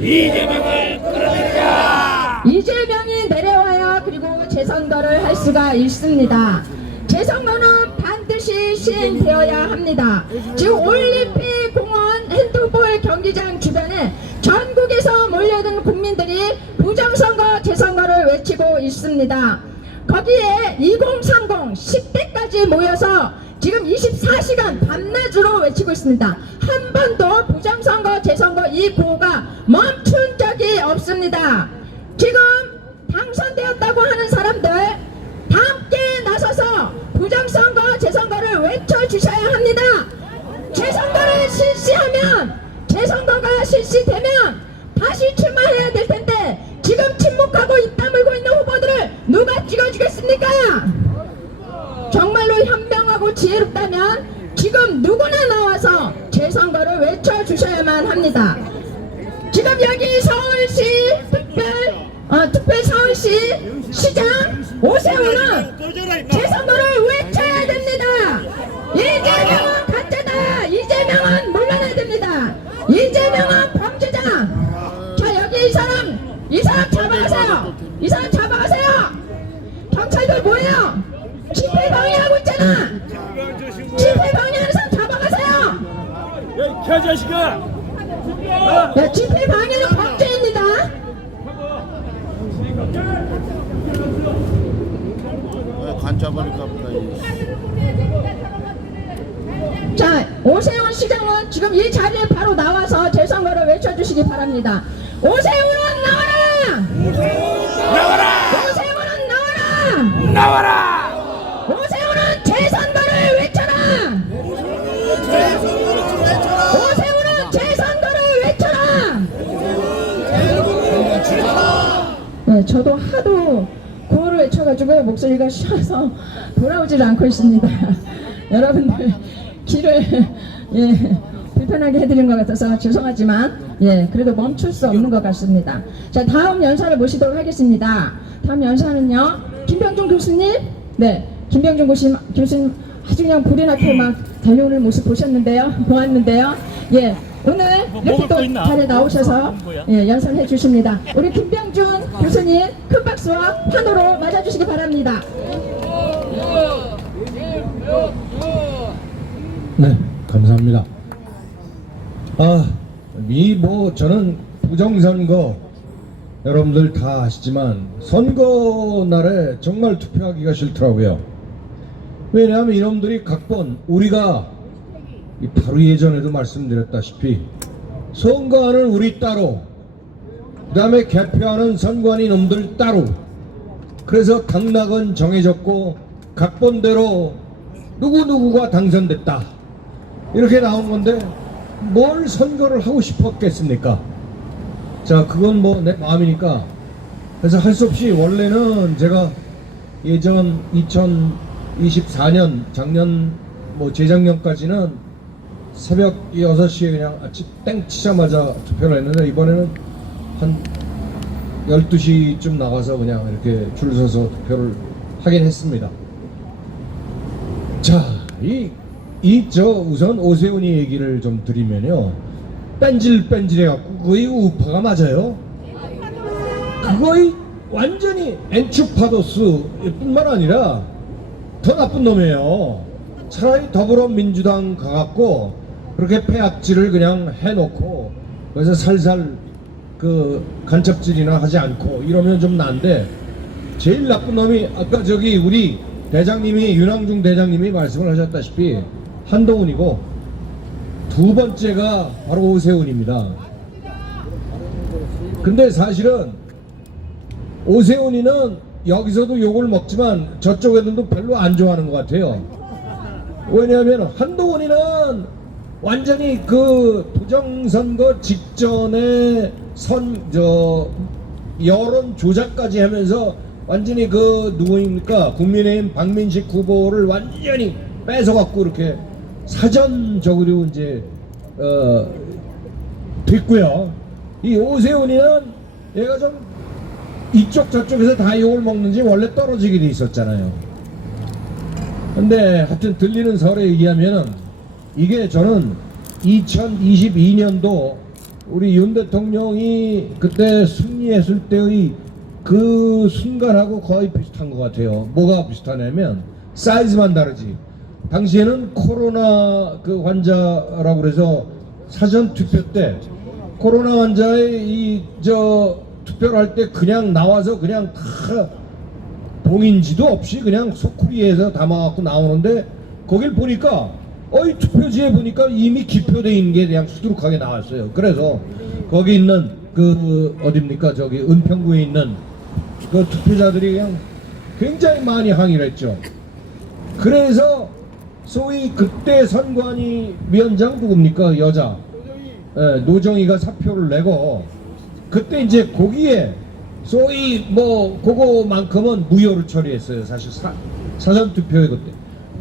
이재명을 끌어내리자. 이재명이 내려와야 그리고 재선거를 할 수가 있습니다. 재선거는 반드시 시행되어야 합니다. 지금 올림픽 공원 핸드볼 경기장 주변에 전국에서 몰려든 국민들이 부정선거 재선거를 외치고 있습니다. 거기에 2030 10대까지 모여서 지금 24시간 밤낮으로 외치고 있습니다. 한 번도 부정선거 재선거 이 구호가 멈춘 적이 없습니다. 지금 당선되었다고 하는 사람들 다 함께 나서서 부정선거 재선거를 외쳐주셔야 합니다. 재선거를 재선거가 실시되면 다시 출마해야 될 텐데 지금 침묵하고 입 다물고 있는 후보들을 누가 찍어주겠습니까? 정말로 현명하고 지혜롭다면 지금 누구나 나와서 재선거를 외쳐주셔야만 합니다. 지금 여기 서울시 특별 서울시 시장 오세훈은 재선거를 외쳐야 됩니다. 이재명은 가짜다. 이재명은 물러나야 됩니다. 이재명은 범죄자. 자, 여기 이 사람 잡아가세요. 이 사람 잡아가세요. 경찰들 뭐예요? 집회 방해하고 있잖아. 집회 방해하는 사람 잡아가세요. 개자식아! 야, 집회 방해는 범죄입니다. 관짜버릴까 보다. 자, 오세훈 시장은 지금 이 자리에 바로 나와서 재선거를 외쳐주시기 바랍니다. 오세훈은 나와라! 나와라! 오세훈은 나와라! 나와라! 오세훈은 재선거를 외쳐라! 오세훈은 재선거를 외쳐라! 네, 저도 하도 구호를 외쳐가지고 목소리가 쉬어서 돌아오질 않고 있습니다. 여러분들 길을 불편하게 해드린 것 같아서 죄송하지만 그래도 멈출 수 없는 것 같습니다. 자, 다음 연사를 모시도록 하겠습니다. 다음 연사는요, 김병준 교수님. 네, 김병준 교수님 아주 그냥 불이 나게 막 달려오는 모습 보았는데요. 오늘 이렇게 또 자리에 나오셔서 연설을 해주십니다. 우리 김병준 교수님 큰 박수와 환호로 맞아주시기 바랍니다. 네, 감사합니다. 저는 부정선거 여러분들 다 아시지만 선거 날에 정말 투표하기가 싫더라고요. 왜냐하면 이놈들이 각본 우리가 바로 예전에도 말씀드렸다시피 선거하는 우리 따로, 그 다음에 개표하는 선관위 놈들 따로, 그래서 당락은 정해졌고 각본대로 누구누구가 당선됐다 이렇게 나온 건데 뭘 선거를 하고 싶었겠습니까? 자, 그건 뭐 내 마음이니까. 그래서 할 수 없이 원래는 제가 예전 2024년 작년 재작년까지는 새벽 6시에 그냥 아침 땡 치자마자 투표를 했는데 이번에는 한 12시쯤 나가서 그냥 이렇게 줄 서서 투표를 하긴 했습니다. 자, 우선 오세훈이 얘기를 좀 드리면요. 뺀질뺀질해갖고 거의 우파가 맞아요. 그거의 완전히 엔추파도스 뿐만 아니라 더 나쁜 놈이에요. 차라리 더불어민주당 가갖고 그렇게 폐악질을 그냥 해놓고 그래서 살살 그 간첩질이나 하지 않고 이러면 좀 나은데, 제일 나쁜 놈이 아까 우리 대장님이, 윤항중 대장님이 말씀을 하셨다시피 한동훈이고, 두 번째가 바로 오세훈입니다. 근데 사실은 오세훈이는 여기서도 욕을 먹지만 저쪽 애들도 별로 안 좋아하는 것 같아요. 왜냐하면 한동훈이는 완전히 그 부정선거 직전에 여론 조작까지 하면서 완전히 누구입니까? 국민의힘 박민식 후보를 완전히 뺏어갖고 이렇게 사전적으로 됐고요. 이 오세훈이는 얘가 좀 이쪽 저쪽에서 다 욕을 먹는지 원래 떨어지게 돼 있었잖아요. 근데 하여튼 들리는 설에 의하면은 이게 저는 2022년도 우리 윤 대통령이 그때 승리했을 때의 그 순간하고 거의 비슷한 것 같아요. 뭐가 비슷하냐면 사이즈만 다르지. 당시에는 코로나 환자라고 그래서 사전 투표 때 코로나 환자의 투표를 할 때 그냥 나와서 그냥 다 봉인지도 없이 그냥 소쿠리에서 담아갖고 나오는데, 거길 보니까 이 투표지에 보니까 이미 기표돼 있는 게 그냥 수두룩하게 나왔어요. 그래서 거기 있는 어딥니까? 은평구에 있는 투표자들이 그냥 굉장히 많이 항의를 했죠. 그래서 소위 그때 선관위 위원장 누굽니까? 여자 노정희가 사표를 내고 그때 이제 거기에 소위 뭐 그거만큼은 무효를 처리했어요. 사실 사전투표에 그때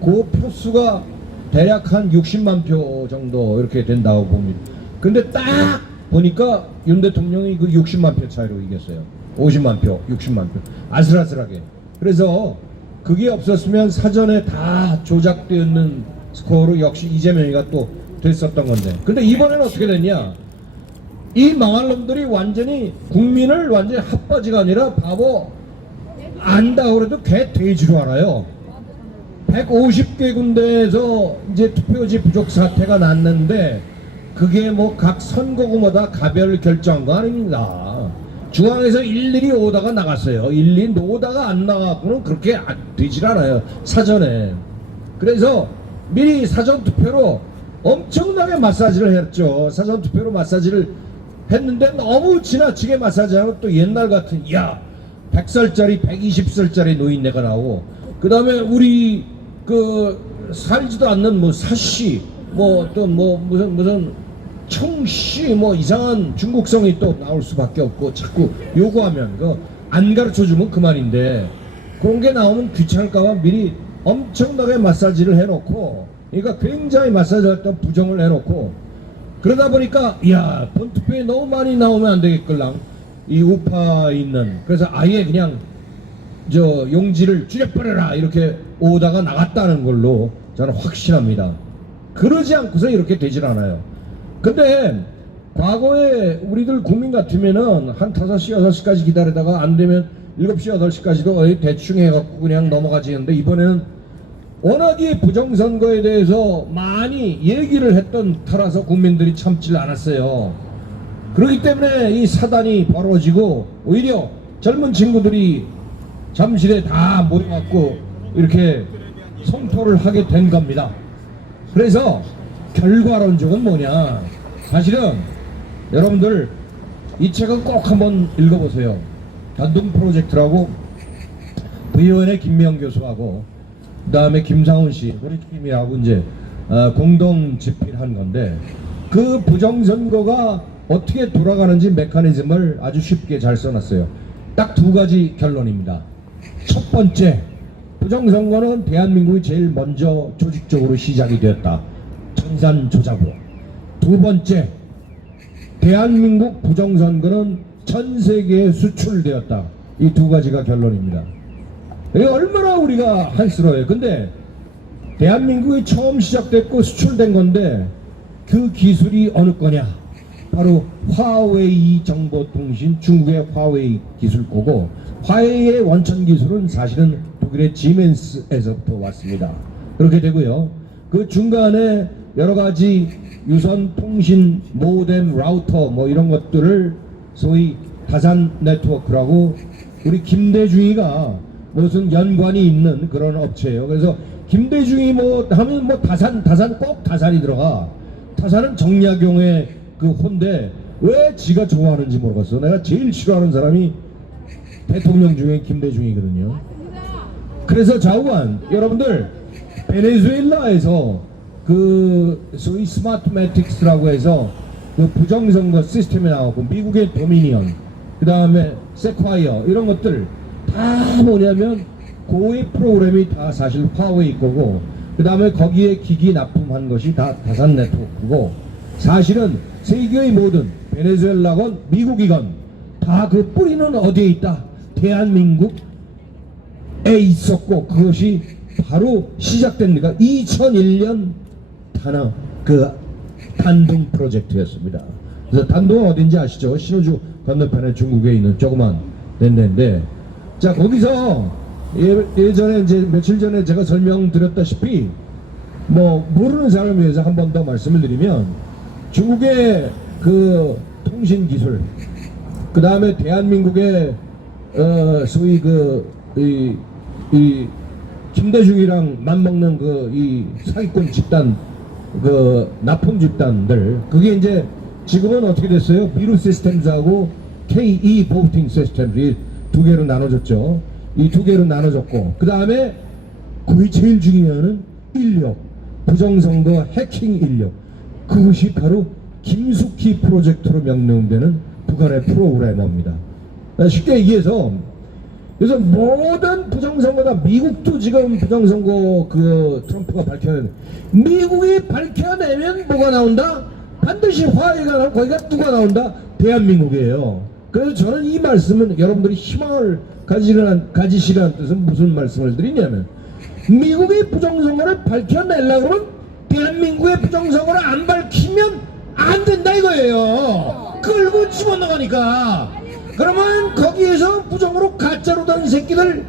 그 표수가 대략 한 60만 표 정도 이렇게 된다고 봅니다. 근데 딱 보니까 윤 대통령이 그 60만 표 차이로 이겼어요. 50만 표, 60만 표 아슬아슬하게. 그래서 그게 없었으면 사전에 다 조작되어 있는 스코어로 역시 이재명이가 또 됐었던 건데, 근데 이번에는 어떻게 됐냐, 이 망할 놈들이 완전히 국민을 완전히 핫바지가 아니라 바보 안다 그래도 개 돼지로 알아요. 150개 군데에서 이제 투표지 부족 사태가 났는데 그게 뭐 각 선거구마다 가별 결정한 거 아닙니다. 중앙에서 일일이 오다가 나갔어요. 일일이 오다가 안 나가고는 그렇게 되질 않아요, 사전에. 그래서 미리 사전투표로 엄청나게 마사지를 했죠. 사전투표로 마사지를 했는데 너무 지나치게 마사지하면 또 옛날 같은 100살짜리 120살짜리 노인네가 나오고, 그 다음에 우리 그 살지도 않는 뭐 사씨 뭐 또 뭐 무슨 청씨 뭐 이상한 중국성이 또 나올 수밖에 없고, 자꾸 요구하면 그 안 가르쳐주면 그만인데 그런 게 나오면 귀찮을까봐 미리 엄청나게 마사지를 해놓고, 그러니까 굉장히 마사지할 때 부정을 해놓고, 그러다 보니까 본투표에 너무 많이 나오면 안 되겠걸랑 이 우파 있는, 그래서 아예 그냥 저 용지를 줄여버려라 이렇게 오다가 나갔다는 걸로 저는 확신합니다. 그러지 않고서 이렇게 되질 않아요. 근데 과거에 우리들 국민 같으면은 한 5시 6시까지 기다리다가 안 되면 7시 8시까지도 대충 해갖고 그냥 넘어가지 했는데, 이번에는 워낙에 부정선거에 대해서 많이 얘기를 했던 터라서 국민들이 참질 않았어요. 그렇기 때문에 이 사단이 벌어지고 오히려 젊은 친구들이 잠실에 다 모여갖고 이렇게 성토를 하게 된 겁니다. 그래서 결과론적은 뭐냐, 사실은 여러분들 이 책은 꼭 한번 읽어보세요. 단둥 프로젝트라고 부의원의 김명 교수하고 그 다음에 김상훈 씨, 우리 팀이하고 이제 공동 집필한 건데, 그 부정선거가 어떻게 돌아가는지 메커니즘을 아주 쉽게 잘 써놨어요. 딱 2가지 결론입니다. 첫 번째, 부정선거는 대한민국이 제일 먼저 조직적으로 시작이 되었다. 전산조작으로. 2번째, 대한민국 부정선거는 전 세계에 수출되었다. 이 2가지가 결론입니다. 이게 얼마나 우리가 한스러워요. 근데 대한민국이 처음 시작됐고 수출된 건데 그 기술이 어느 거냐, 바로 화웨이 정보통신, 중국의 화웨이 기술 거고, 화웨이의 원천 기술은 사실은 독일의 지멘스에서부터 왔습니다. 그렇게 되고요, 그 중간에 여러 가지 유선 통신 모뎀 라우터 뭐 이런 것들을 소위 다산 네트워크라고, 우리 김대중이가 무슨 연관이 있는 그런 업체예요. 그래서 김대중이 뭐 하면 뭐 다산 꼭 다산이 들어가. 다산은 정약용의 그 혼데 왜 지가 좋아하는지 모르겠어. 내가 제일 싫어하는 사람이 대통령 중에 김대중이거든요. 그래서 좌우한 여러분들, 베네수엘라에서 그 소위 스마트매틱스라고 해서 그 부정선거 시스템이 나오고, 미국의 도미니언, 그 다음에 세콰이어, 이런 것들 다 뭐냐면 고의 프로그램이 다 사실 화웨이 거고, 그 다음에 거기에 기기 납품한 것이 다 다산 네트워크고, 사실은 세계의 모든 베네수엘라건 미국이건 다 그 뿌리는 어디에 있다? 대한민국에 있었고, 그것이 바로 시작된 데가 2001년 그 단둥 프로젝트였습니다. 그래서 단둥은 어딘지 아시죠? 신호주 건너편에 중국에 있는 조그만 데인데, 자, 거기서 예전에 이제 며칠 전에 제가 설명드렸다시피, 뭐 모르는 사람을 위해서 한 번 더 말씀을 드리면, 중국의 그 통신 기술, 그 다음에 대한민국의 소위 이 김대중이랑 맞먹는 그 이 사기꾼 집단, 그 납품 집단들, 그게 이제 지금은 어떻게 됐어요? 미루 시스템즈하고 KE 보팅 시스템즈, 이 2개로 나눠졌죠. 이 2개로 나눠졌고, 그 다음에 거의 제일 중요한 인력, 부정선거 해킹 인력, 그것이 바로 김숙희 프로젝트로 명명되는 북한의 프로그래머입니다. 쉽게 얘기해서 그래서 모든 부정선거다, 미국도 지금 부정선거 그 트럼프가 밝혀낸, 미국이 밝혀내면 뭐가 나온다? 반드시 화해가 나고 거기가 누가 나온다? 대한민국이에요. 그래서 저는 이 말씀은 여러분들이 희망을 가지시라는 뜻은 무슨 말씀을 드리냐면, 미국이 부정선거를 밝혀내려고 그러면 대한민국의 부정선거를 안 밝히면 안 된다 이거예요. 끌고 집어넣으니까. 그러면 거기에서 부정으로 가짜로 된 새끼들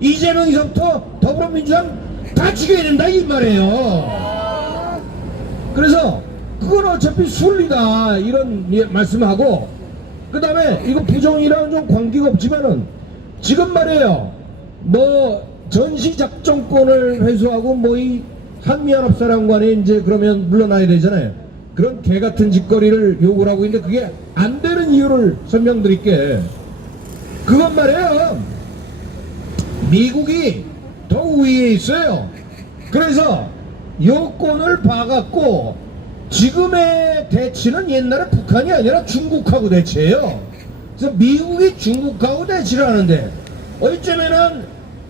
이재명이서부터 더불어민주당 다 죽여야 된다 이 말이에요. 그래서 그건 어차피 순리다 이런 말씀하고, 그 다음에 이거 부정이랑은 좀 관계가 없지만은 지금 말이에요, 뭐 전시작전권을 회수하고 뭐 이 한미연합사령관이 이제 그러면 물러나야 되잖아요. 그런 개같은 짓거리를 요구를 하고 있는데 그게 안 되는 이유를 설명드릴게. 그건 말이에요, 미국이 더 위에 있어요. 그래서 요건을 봐갖고 지금의 대치는 옛날에 북한이 아니라 중국하고 대치해요. 그래서 미국이 중국하고 대치를 하는데 어쩌면은,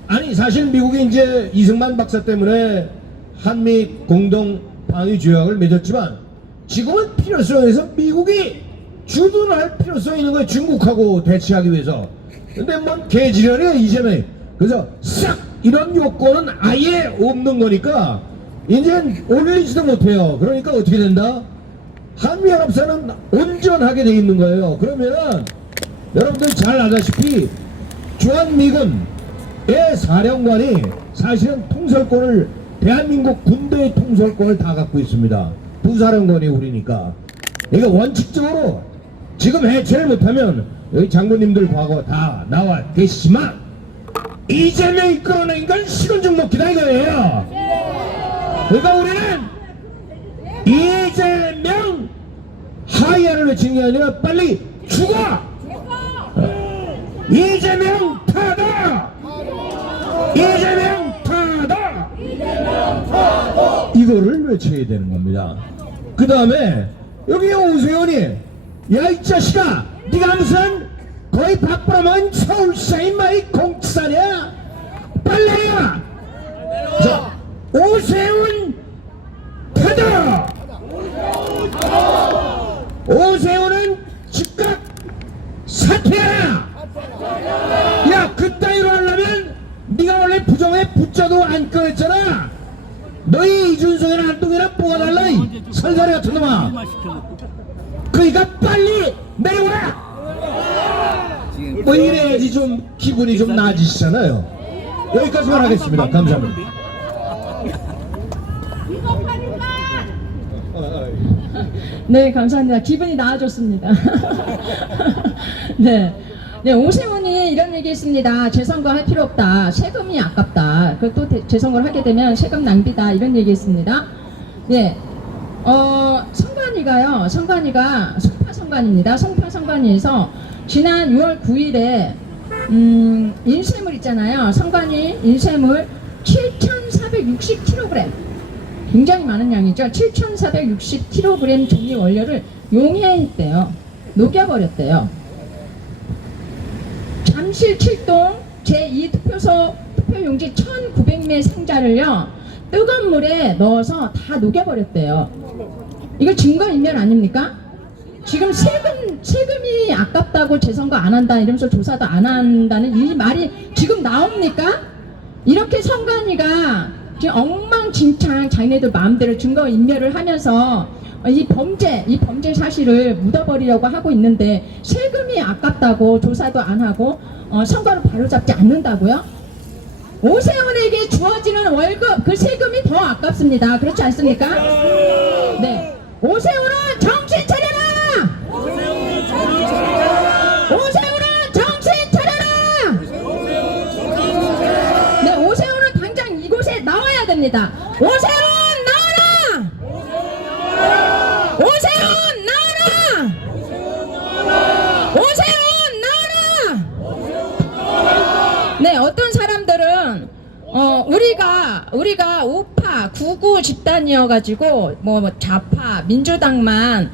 아니 사실 미국이 이제 이승만 박사 때문에 한미 공동 방위 조약을 맺었지만 지금은 필요성에서 미국이 주둔할 필요성이 있는 거예요, 중국하고 대치하기 위해서. 근데 뭔 개지랄이야 이재명이. 그래서 싹 이런 요건은 아예 없는 거니까 이제 올리지도 못해요. 그러니까 어떻게 된다? 한미연합사는 온전하게 돼 있는 거예요. 그러면은 여러분들 잘 아다시피 주한미군의 사령관이 사실은 통솔권을, 대한민국 군대의 통솔권을 다 갖고 있습니다. 부사령관이 우리니까. 그러니까 원칙적으로 지금 해체를 못하면 여기 장군님들 과거 다 나와 계시지만 이재명이 끌어낸 건 식은죽 먹기다 이거예요. 그러니까 우리는 이재명 하야를 외치는 게 아니라 빨리 죽어! 이재명 타다! 이재명 타다! 이거를 외쳐야 되는 겁니다. 그 다음에 여기 오세훈이, 야 이 자식아, 네가 무슨 거의 밥벌어먹은 서울시장이 말이 공치사냐? 빨리 해라! 자, 오세훈 타다! 오세훈은 즉각 사퇴하라! 야, 그따위로 하려면 네가 원래 부정에 붙자도 안 꺼냈잖아. 너희 이준석이나 한동이나 뭐가 달라 이 설사리 같은 놈아. 그러니까 빨리 내려와. 뭐 이래야지 좀 기분이 좀 나아지시잖아요. 여기까지만 하겠습니다. 감사합니다. 네, 감사합니다. 기분이 나아졌습니다. 네. 네, 오세훈이 이런 얘기 했습니다. 재선거 할 필요 없다. 세금이 아깝다. 또 재선거를 하게 되면 세금 낭비다. 이런 얘기 했습니다. 네. 선관위가 송파 선관위입니다. 송파 선관위에서 지난 6월 9일에 인쇄물 있잖아요. 선관위 인쇄물 7,460kg. 굉장히 많은 양이죠. 7,460kg 종이 원료를 용해했대요. 녹여버렸대요. 잠실 7동 제2투표소 투표용지 1,900매 상자를요, 뜨거운 물에 넣어서 다 녹여버렸대요. 이거 증거인멸 아닙니까? 지금 세금이 아깝다고 재선거 안 한다 이러면서 조사도 안 한다는 이 말이 지금 나옵니까? 이렇게 선관위가 지금 엉망진창 자기네들 마음대로 증거인멸을 하면서 이 범죄 사실을 묻어버리려고 하고 있는데 세금이 아깝다고 조사도 안 하고 선거를 바로잡지 않는다고요? 오세훈에게 주어지는 월급, 그 세금이 더 아깝습니다. 그렇지 않습니까? 네. 오세훈은 정신 차려라! 오세훈은 정신 차려라! 네, 오세훈은 당장 이곳에 나와야 됩니다. 오세훈 나와라! 오세훈 나와라! 오세훈 나와라! 네, 어떤 사람들은 우리가 우파, 구파 극우 집단이어가지고 뭐 좌파 민주당만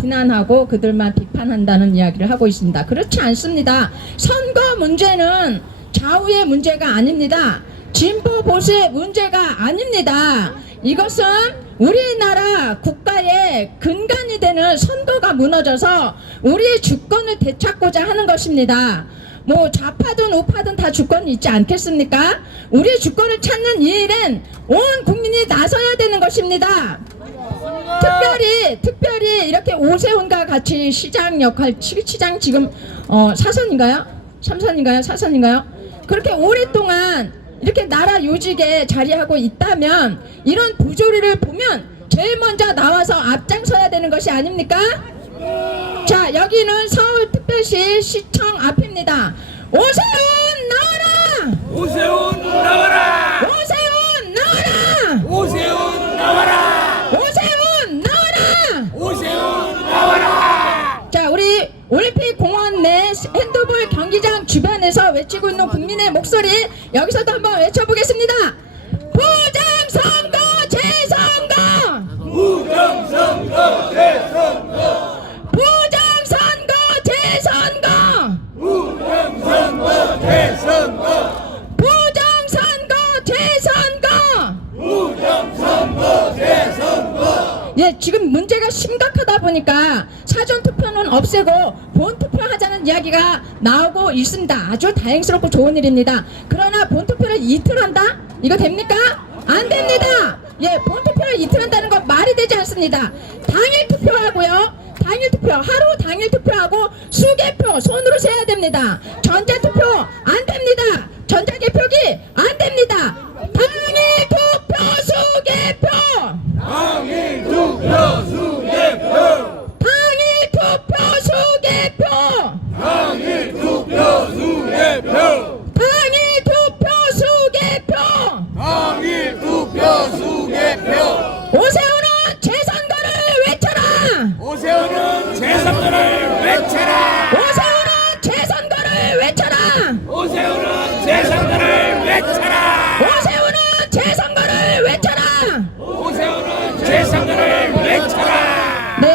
비난하고 그들만 비판한다는 이야기를 하고 있습니다. 그렇지 않습니다. 선거 문제는 좌우의 문제가 아닙니다. 진보 보수의 문제가 아닙니다. 이것은 우리나라 국가의 근간이 되는 선거가 무너져서 우리의 주권을 되찾고자 하는 것입니다. 뭐 좌파든 우파든 다 주권이 있지 않겠습니까? 우리의 주권을 찾는 이 일엔 온 국민이 나서야 되는 것입니다. 특별히 이렇게 오세훈과 같이 시장 역할, 시장 지금 사선인가요? 3선인가요? 4선인가요? 그렇게 오랫동안 이렇게 나라 요직에 자리하고 있다면 이런 부조리를 보면 제일 먼저 나와서 앞장서야 되는 것이 아닙니까? 자, 여기는 서울특별시 시청 앞입니다. 오세훈 나와라! 오세훈 나와라! 오세훈 나와라! 오세훈 나와라! 오세훈 나와라! 오세훈 나와라! 자, 우리 올림픽 공원 내 핸드볼 경기장 주변에서 외치고 있는 국민의 목소리 여기서도 한번 외쳐보겠습니다. 부정선거 재선거! 부정선거 재선거! 부정선거 재선거! 부정선거 재선거! 부정선거 재선거! 부정선거 재선거! 예, 지금 문제가 심각하다 보니까 사전투표는 없애고 본투표하자는 이야기가 나오고 있습니다. 아주 다행스럽고 좋은 일입니다. 그러나 본투표를 이틀 한다? 이거 됩니까? 안 됩니다. 예, 본투표를 이틀 한다는 건 말이 되지 않습니다. 당일 투표하고요. 당일 투표, 하루 당일 투표하고 수개표 손으로 세야 됩니다. 전자투표 안 됩니다. 전자개표기 안 됩니다. 당일 투표 수개표! 당일 투표 수개표! 당일 투표 수개표! 당일 투표 수개표! 당일 투표 수개표! 당일 투표 수개표! 오세훈은 재선거를 외쳐라! 오세훈은 재선거를 외쳐라! 오세훈은 재선거를 외쳐라! 오세훈은 재선거를 외쳐라! 오세훈은 재선거를 외쳐라! 오세훈은 재선거를 외쳐라! 네,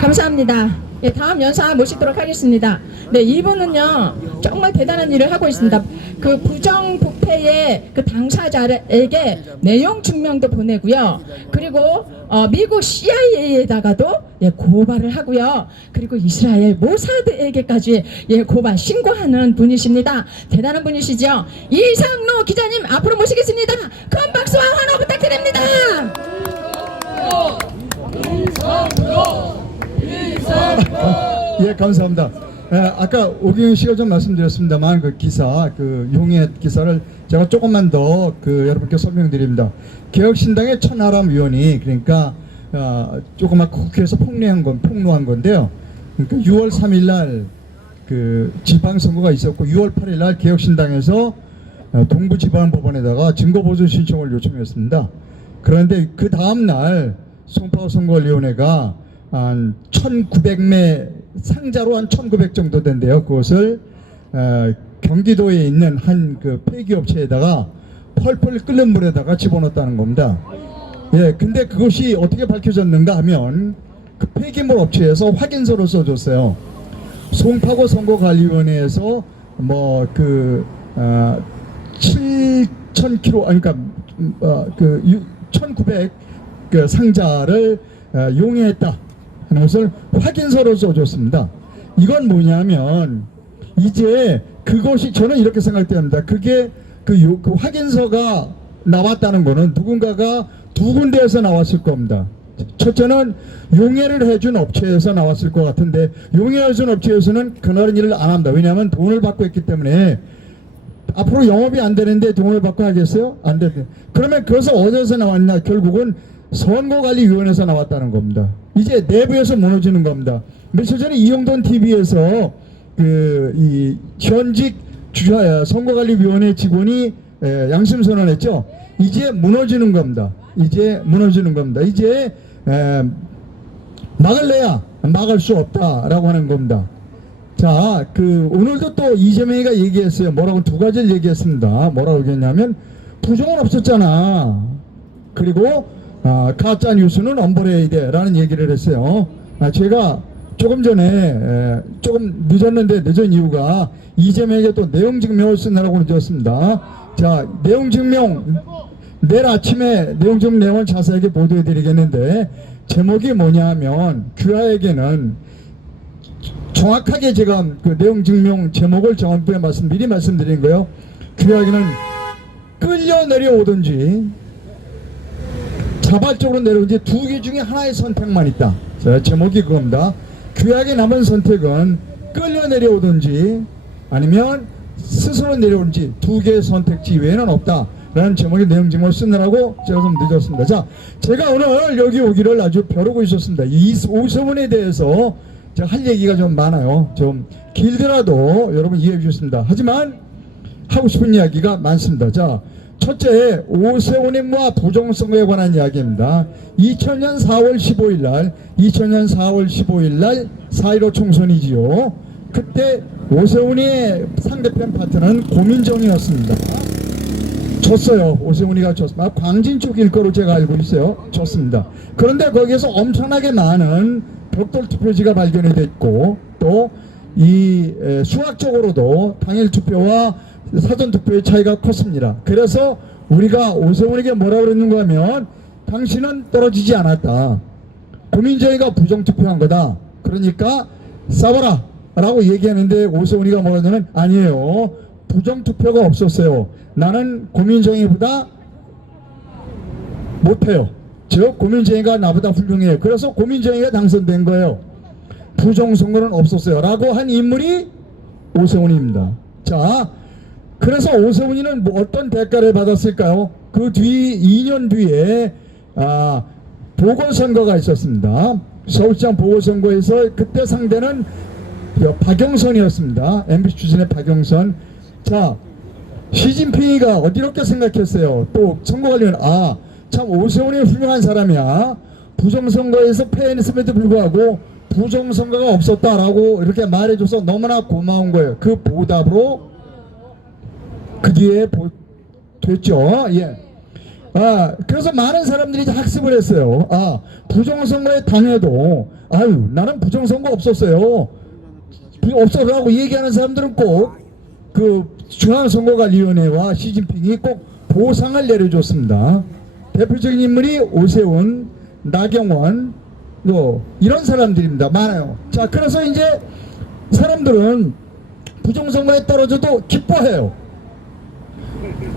감사합니다. 예, 다음 연사 모시도록 하겠습니다. 네, 이분은요 정말 대단한 일을 하고 있습니다. 그 부정부패의 그 당사자에게 내용 증명도 보내고요. 그리고 미국 CIA에다가도 예, 고발을 하고요. 그리고 이스라엘 모사드에게까지 예, 고발 신고하는 분이십니다. 대단한 분이시죠. 이상로 기자님 앞으로 모시겠습니다. 큰 박수와 환호 부탁드립니다. 예, 감사합니다. 아까 오경영 씨가 좀 말씀드렸습니다만 그 기사, 그 용해 기사를 제가 조금만 더 여러분께 설명드립니다. 개혁신당의 천하람 의원이 그러니까 조그맣게 국회에서 폭로한 건데요. 그러니까 6월 3일날 그 지방선거가 있었고 6월 8일날 개혁신당에서 동부지방법원에다가 증거보존 신청을 요청했습니다. 그런데 그 다음날 송파선거위원회가 한 1900매 상자로 한 1900 정도 된대요. 그것을 경기도에 있는 한 그 폐기업체에다가 펄펄 끓는 물에다가 집어넣었다는 겁니다. 예, 근데 그것이 어떻게 밝혀졌는가 하면 그 폐기물 업체에서 확인서를 써줬어요. 송파구 선거관리위원회에서 뭐 그 7,000kg 그러니까 그 1,900 그 상자를 용해했다 하는 것을 확인서로 써줬습니다. 이건 뭐냐면 이제 그것이 저는 이렇게 생각됩니다. 그게 그 확인서가 나왔다는 거는 누군가가 두 군데에서 나왔을 겁니다. 첫째는 용해를 해준 업체에서 나왔을 것 같은데 용해해준 업체에서는 그런 일을 안 합니다. 왜냐하면 돈을 받고 했기 때문에 앞으로 영업이 안 되는데 돈을 받고 하겠어요? 안 되는데. 그러면 그것은 어디서 나왔냐? 결국은 선거관리위원회에서 나왔다는 겁니다. 이제 내부에서 무너지는 겁니다. 며칠 전에 이용돈 TV에서 이 현직 선거관리위원회 직원이 양심선언했죠. 이제 무너지는 겁니다. 이제 무너지는 겁니다. 이제 막을래야 막을 수 없다라고 하는 겁니다. 자, 오늘도 또 이재명이가 얘기했어요. 뭐라고 두 가지를 얘기했습니다. 뭐라고 얘기했냐면 부정은 없었잖아. 그리고 가짜 뉴스는 엄벌해야 돼라는 얘기를 했어요. 제가 조금 전에 조금 늦었는데 늦은 이유가 이재명에게 또 내용 증명을 쓰느라고 늦었습니다. 자, 내용 증명 내일 아침에 내용 증명 내용을 자세하게 보도해 드리겠는데 제목이 뭐냐 하면 규하에게는 정확하게 제가 그 내용 증명 제목을 정확하게 미리 말씀드린 거예요. 규하에게는 끌려 내려오든지 자발적으로 내려오든지 두 개 중에 하나의 선택만 있다. 자, 제목이 그겁니다. 규하에게 남은 선택은 끌려 내려오든지 아니면 스스로 내려오든지 두 개의 선택지 이외에는 없다 라는 제목의 내용 증명을 쓰느라고 제가 좀 늦었습니다. 자, 제가 오늘 여기 오기를 아주 벼르고 있었습니다. 이 오세훈에 대해서 제가 할 얘기가 좀 많아요. 좀 길더라도 여러분 이해해 주셨습니다. 하지만 하고 싶은 이야기가 많습니다. 자, 첫째, 오세훈님과 부정선거에 관한 이야기입니다. 2000년 4월 15일 날 4.15 총선이지요. 그때 오세훈이의 상대편 파트는 고민정이었습니다. 졌어요. 오세훈이가 졌습니다. 광진 쪽일 거로 제가 알고 있어요. 졌습니다. 그런데 거기에서 엄청나게 많은 벽돌 투표지가 발견이 됐고 또 이 수학적으로도 당일 투표와 사전 투표의 차이가 컸습니다. 그래서 우리가 오세훈에게 뭐라고 그랬는가 하면 당신은 떨어지지 않았다. 고민정이가 부정투표한 거다. 그러니까 싸워라 라고 얘기하는데 오세훈이가 뭐라 하냐면 아니에요. 부정투표가 없었어요. 나는 고민정이보다 못해요. 즉 고민정이가 나보다 훌륭해요. 그래서 고민정이가 당선된 거예요. 부정선거는 없었어요 라고 한 인물이 오세훈입니다. 자, 그래서 오세훈이는 뭐 어떤 대가를 받았을까요? 그 뒤 2년 뒤에 보궐선거가 있었습니다. 서울시장 보궐선거에서 그때 상대는 박영선이었습니다. MBC 출신의 박영선. 자, 시진핑이가 어디렇게 생각했어요? 또 선거관리는 참 오세훈이 훌륭한 사람이야. 부정선거에서 패했음에도 불구하고 부정선거가 없었다라고 이렇게 말해줘서 너무나 고마운 거예요. 그 보답으로 그 뒤에 됐죠. 예. 그래서 많은 사람들이 이제 학습을 했어요. 부정선거에 당해도 나는 부정선거 없었어요. 없어라고 얘기하는 사람들은 꼭 그 중앙선거관리위원회와 시진핑이 꼭 보상을 내려줬습니다. 대표적인 인물이 오세훈, 나경원, 이런 사람들입니다. 많아요. 자, 그래서 이제 사람들은 부정선거에 떨어져도 기뻐해요.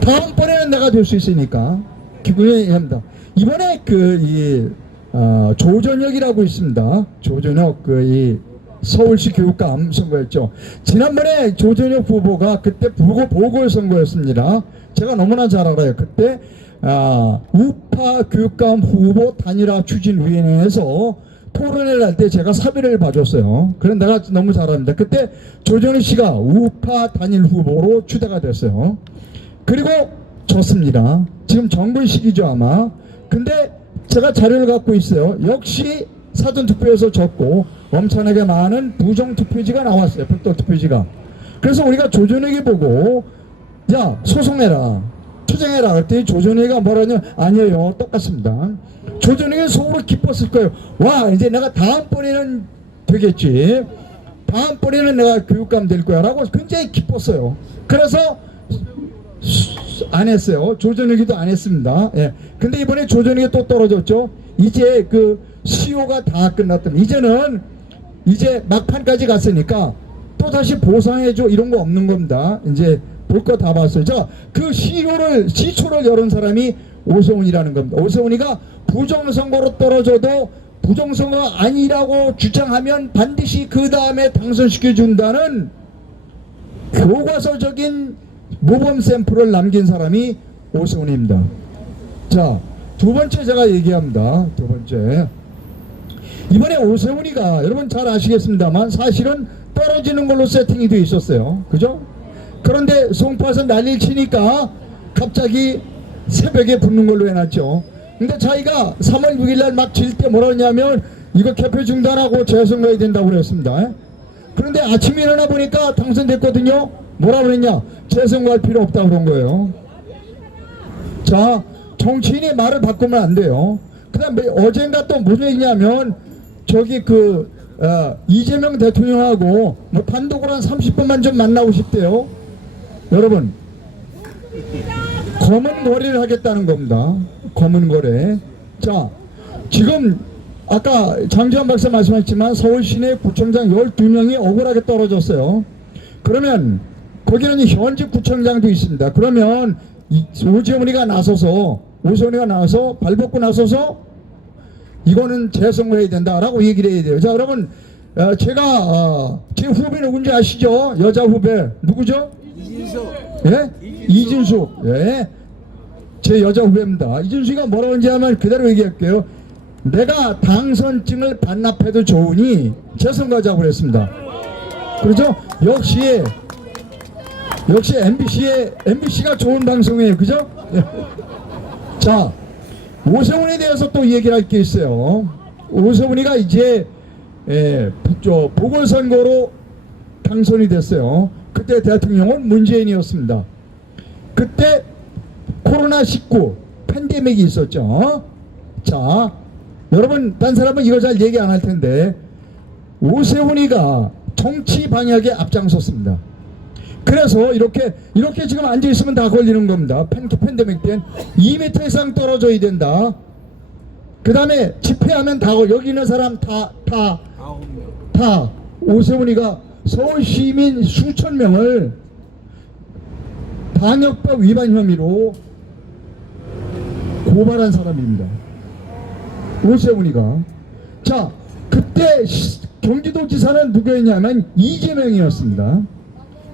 다음번에는 내가 될 수 있으니까 기분이 합니다. 이번에 조전혁이라고 있습니다. 조전혁 서울시 교육감 선거였죠. 지난번에 조전혁 후보가 그때 보궐선거였습니다. 제가 너무나 잘 알아요. 그때 우파 교육감 후보 단일화 추진위원회에서 토론회를 할 때 제가 사비를 봐줬어요. 그래서 내가 너무 잘 압니다. 그때 조전혁 씨가 우파 단일 후보로 추대가 됐어요. 그리고 졌습니다. 지금 정근식이죠 아마. 근데 제가 자료를 갖고 있어요. 역시 사전투표에서 졌고 엄청나게 많은 부정투표지가 나왔어요. 벽돌투표지가. 그래서 우리가 조전혁이 보고 야 소송해라 투쟁해라 그랬더니 조전혁이가 뭐라냐 아니에요 똑같습니다. 조전혁이 속으로 기뻤을 거예요. 와 이제 내가 다음번에는 되겠지. 다음번에는 내가 교육감 될 거야 라고 굉장히 기뻤어요. 그래서 안 했어요. 조전혁이도 안 했습니다. 예. 근데 이번에 조전혁이 또 떨어졌죠. 이제 시효가 다 끝났던 이제 막판까지 갔으니까 또 다시 보상해줘 이런 거 없는 겁니다. 이제 볼 거 다 봤어요. 자, 그 시초를 열은 사람이 오세훈이라는 겁니다. 오세훈이가 부정선거로 떨어져도 부정선거가 아니라고 주장하면 반드시 그 다음에 당선시켜준다는 교과서적인 모범 샘플을 남긴 사람이 오세훈입니다. 자, 두 번째 제가 얘기합니다. 두 번째. 이번에 오세훈이가 여러분 잘 아시겠습니다만 사실은 떨어지는 걸로 세팅이 되어 있었어요. 그죠? 그런데 송파에서 난리를 치니까 갑자기 새벽에 붙는 걸로 해놨죠. 근데 자기가 3월 6일날 막 질 때 뭐라 했냐면 이거 개표 중단하고 재선거해야 된다고 그랬습니다. 그런데 아침에 일어나 보니까 당선됐거든요. 뭐라 그랬냐? 재선거할 필요 없다고 그런 거예요. 자, 정치인이 말을 바꾸면 안 돼요. 그 다음에 어젠가 또 무슨 얘기냐면 저기 이재명 대통령하고 뭐 단독으로 한 30분만 좀 만나고 싶대요. 여러분, 검은 거래를 하겠다는 겁니다. 검은 거래. 자, 지금 아까 장지환 박사 말씀하셨지만 서울 시내 구청장 12명이 억울하게 떨어졌어요. 그러면 거기는 현직 구청장도 있습니다. 그러면 오세훈이가 나서서 발벗고 나서서 이거는 재선을 해야 된다라고 얘기를 해야 돼요. 자, 여러분, 제가 제 후배 누군지 아시죠? 여자 후배 누구죠? 이진숙. 예? 이진숙. 예. 제 여자 후배입니다. 이진숙이가 뭐라고 하는지 하면 그대로 얘기할게요. 내가 당선증을 반납해도 좋으니 재선 가자고 그랬습니다. 그렇죠? 역시 MBC가 좋은 방송이에요. 그죠? 예. 자, 오세훈에 대해서 또 얘기를 할 게 있어요. 오세훈이가 이제 보궐선거로 당선이 됐어요. 그때 대통령은 문재인이었습니다. 그때 코로나19 팬데믹이 있었죠. 자, 여러분, 딴 사람은 이거 잘 얘기 안 할 텐데 오세훈이가 정치 방역에 앞장섰습니다. 그래서 이렇게 지금 앉아있으면 다 걸리는 겁니다. 팬데믹 때는 2m 이상 떨어져야 된다. 그 다음에 집회하면 다 여기 있는 사람 다 오세훈이가 서울 시민 수천 명을 방역법 위반 혐의로 고발한 사람입니다. 오세훈이가. 자, 그때 경기도지사는 누구였냐면 이재명이었습니다.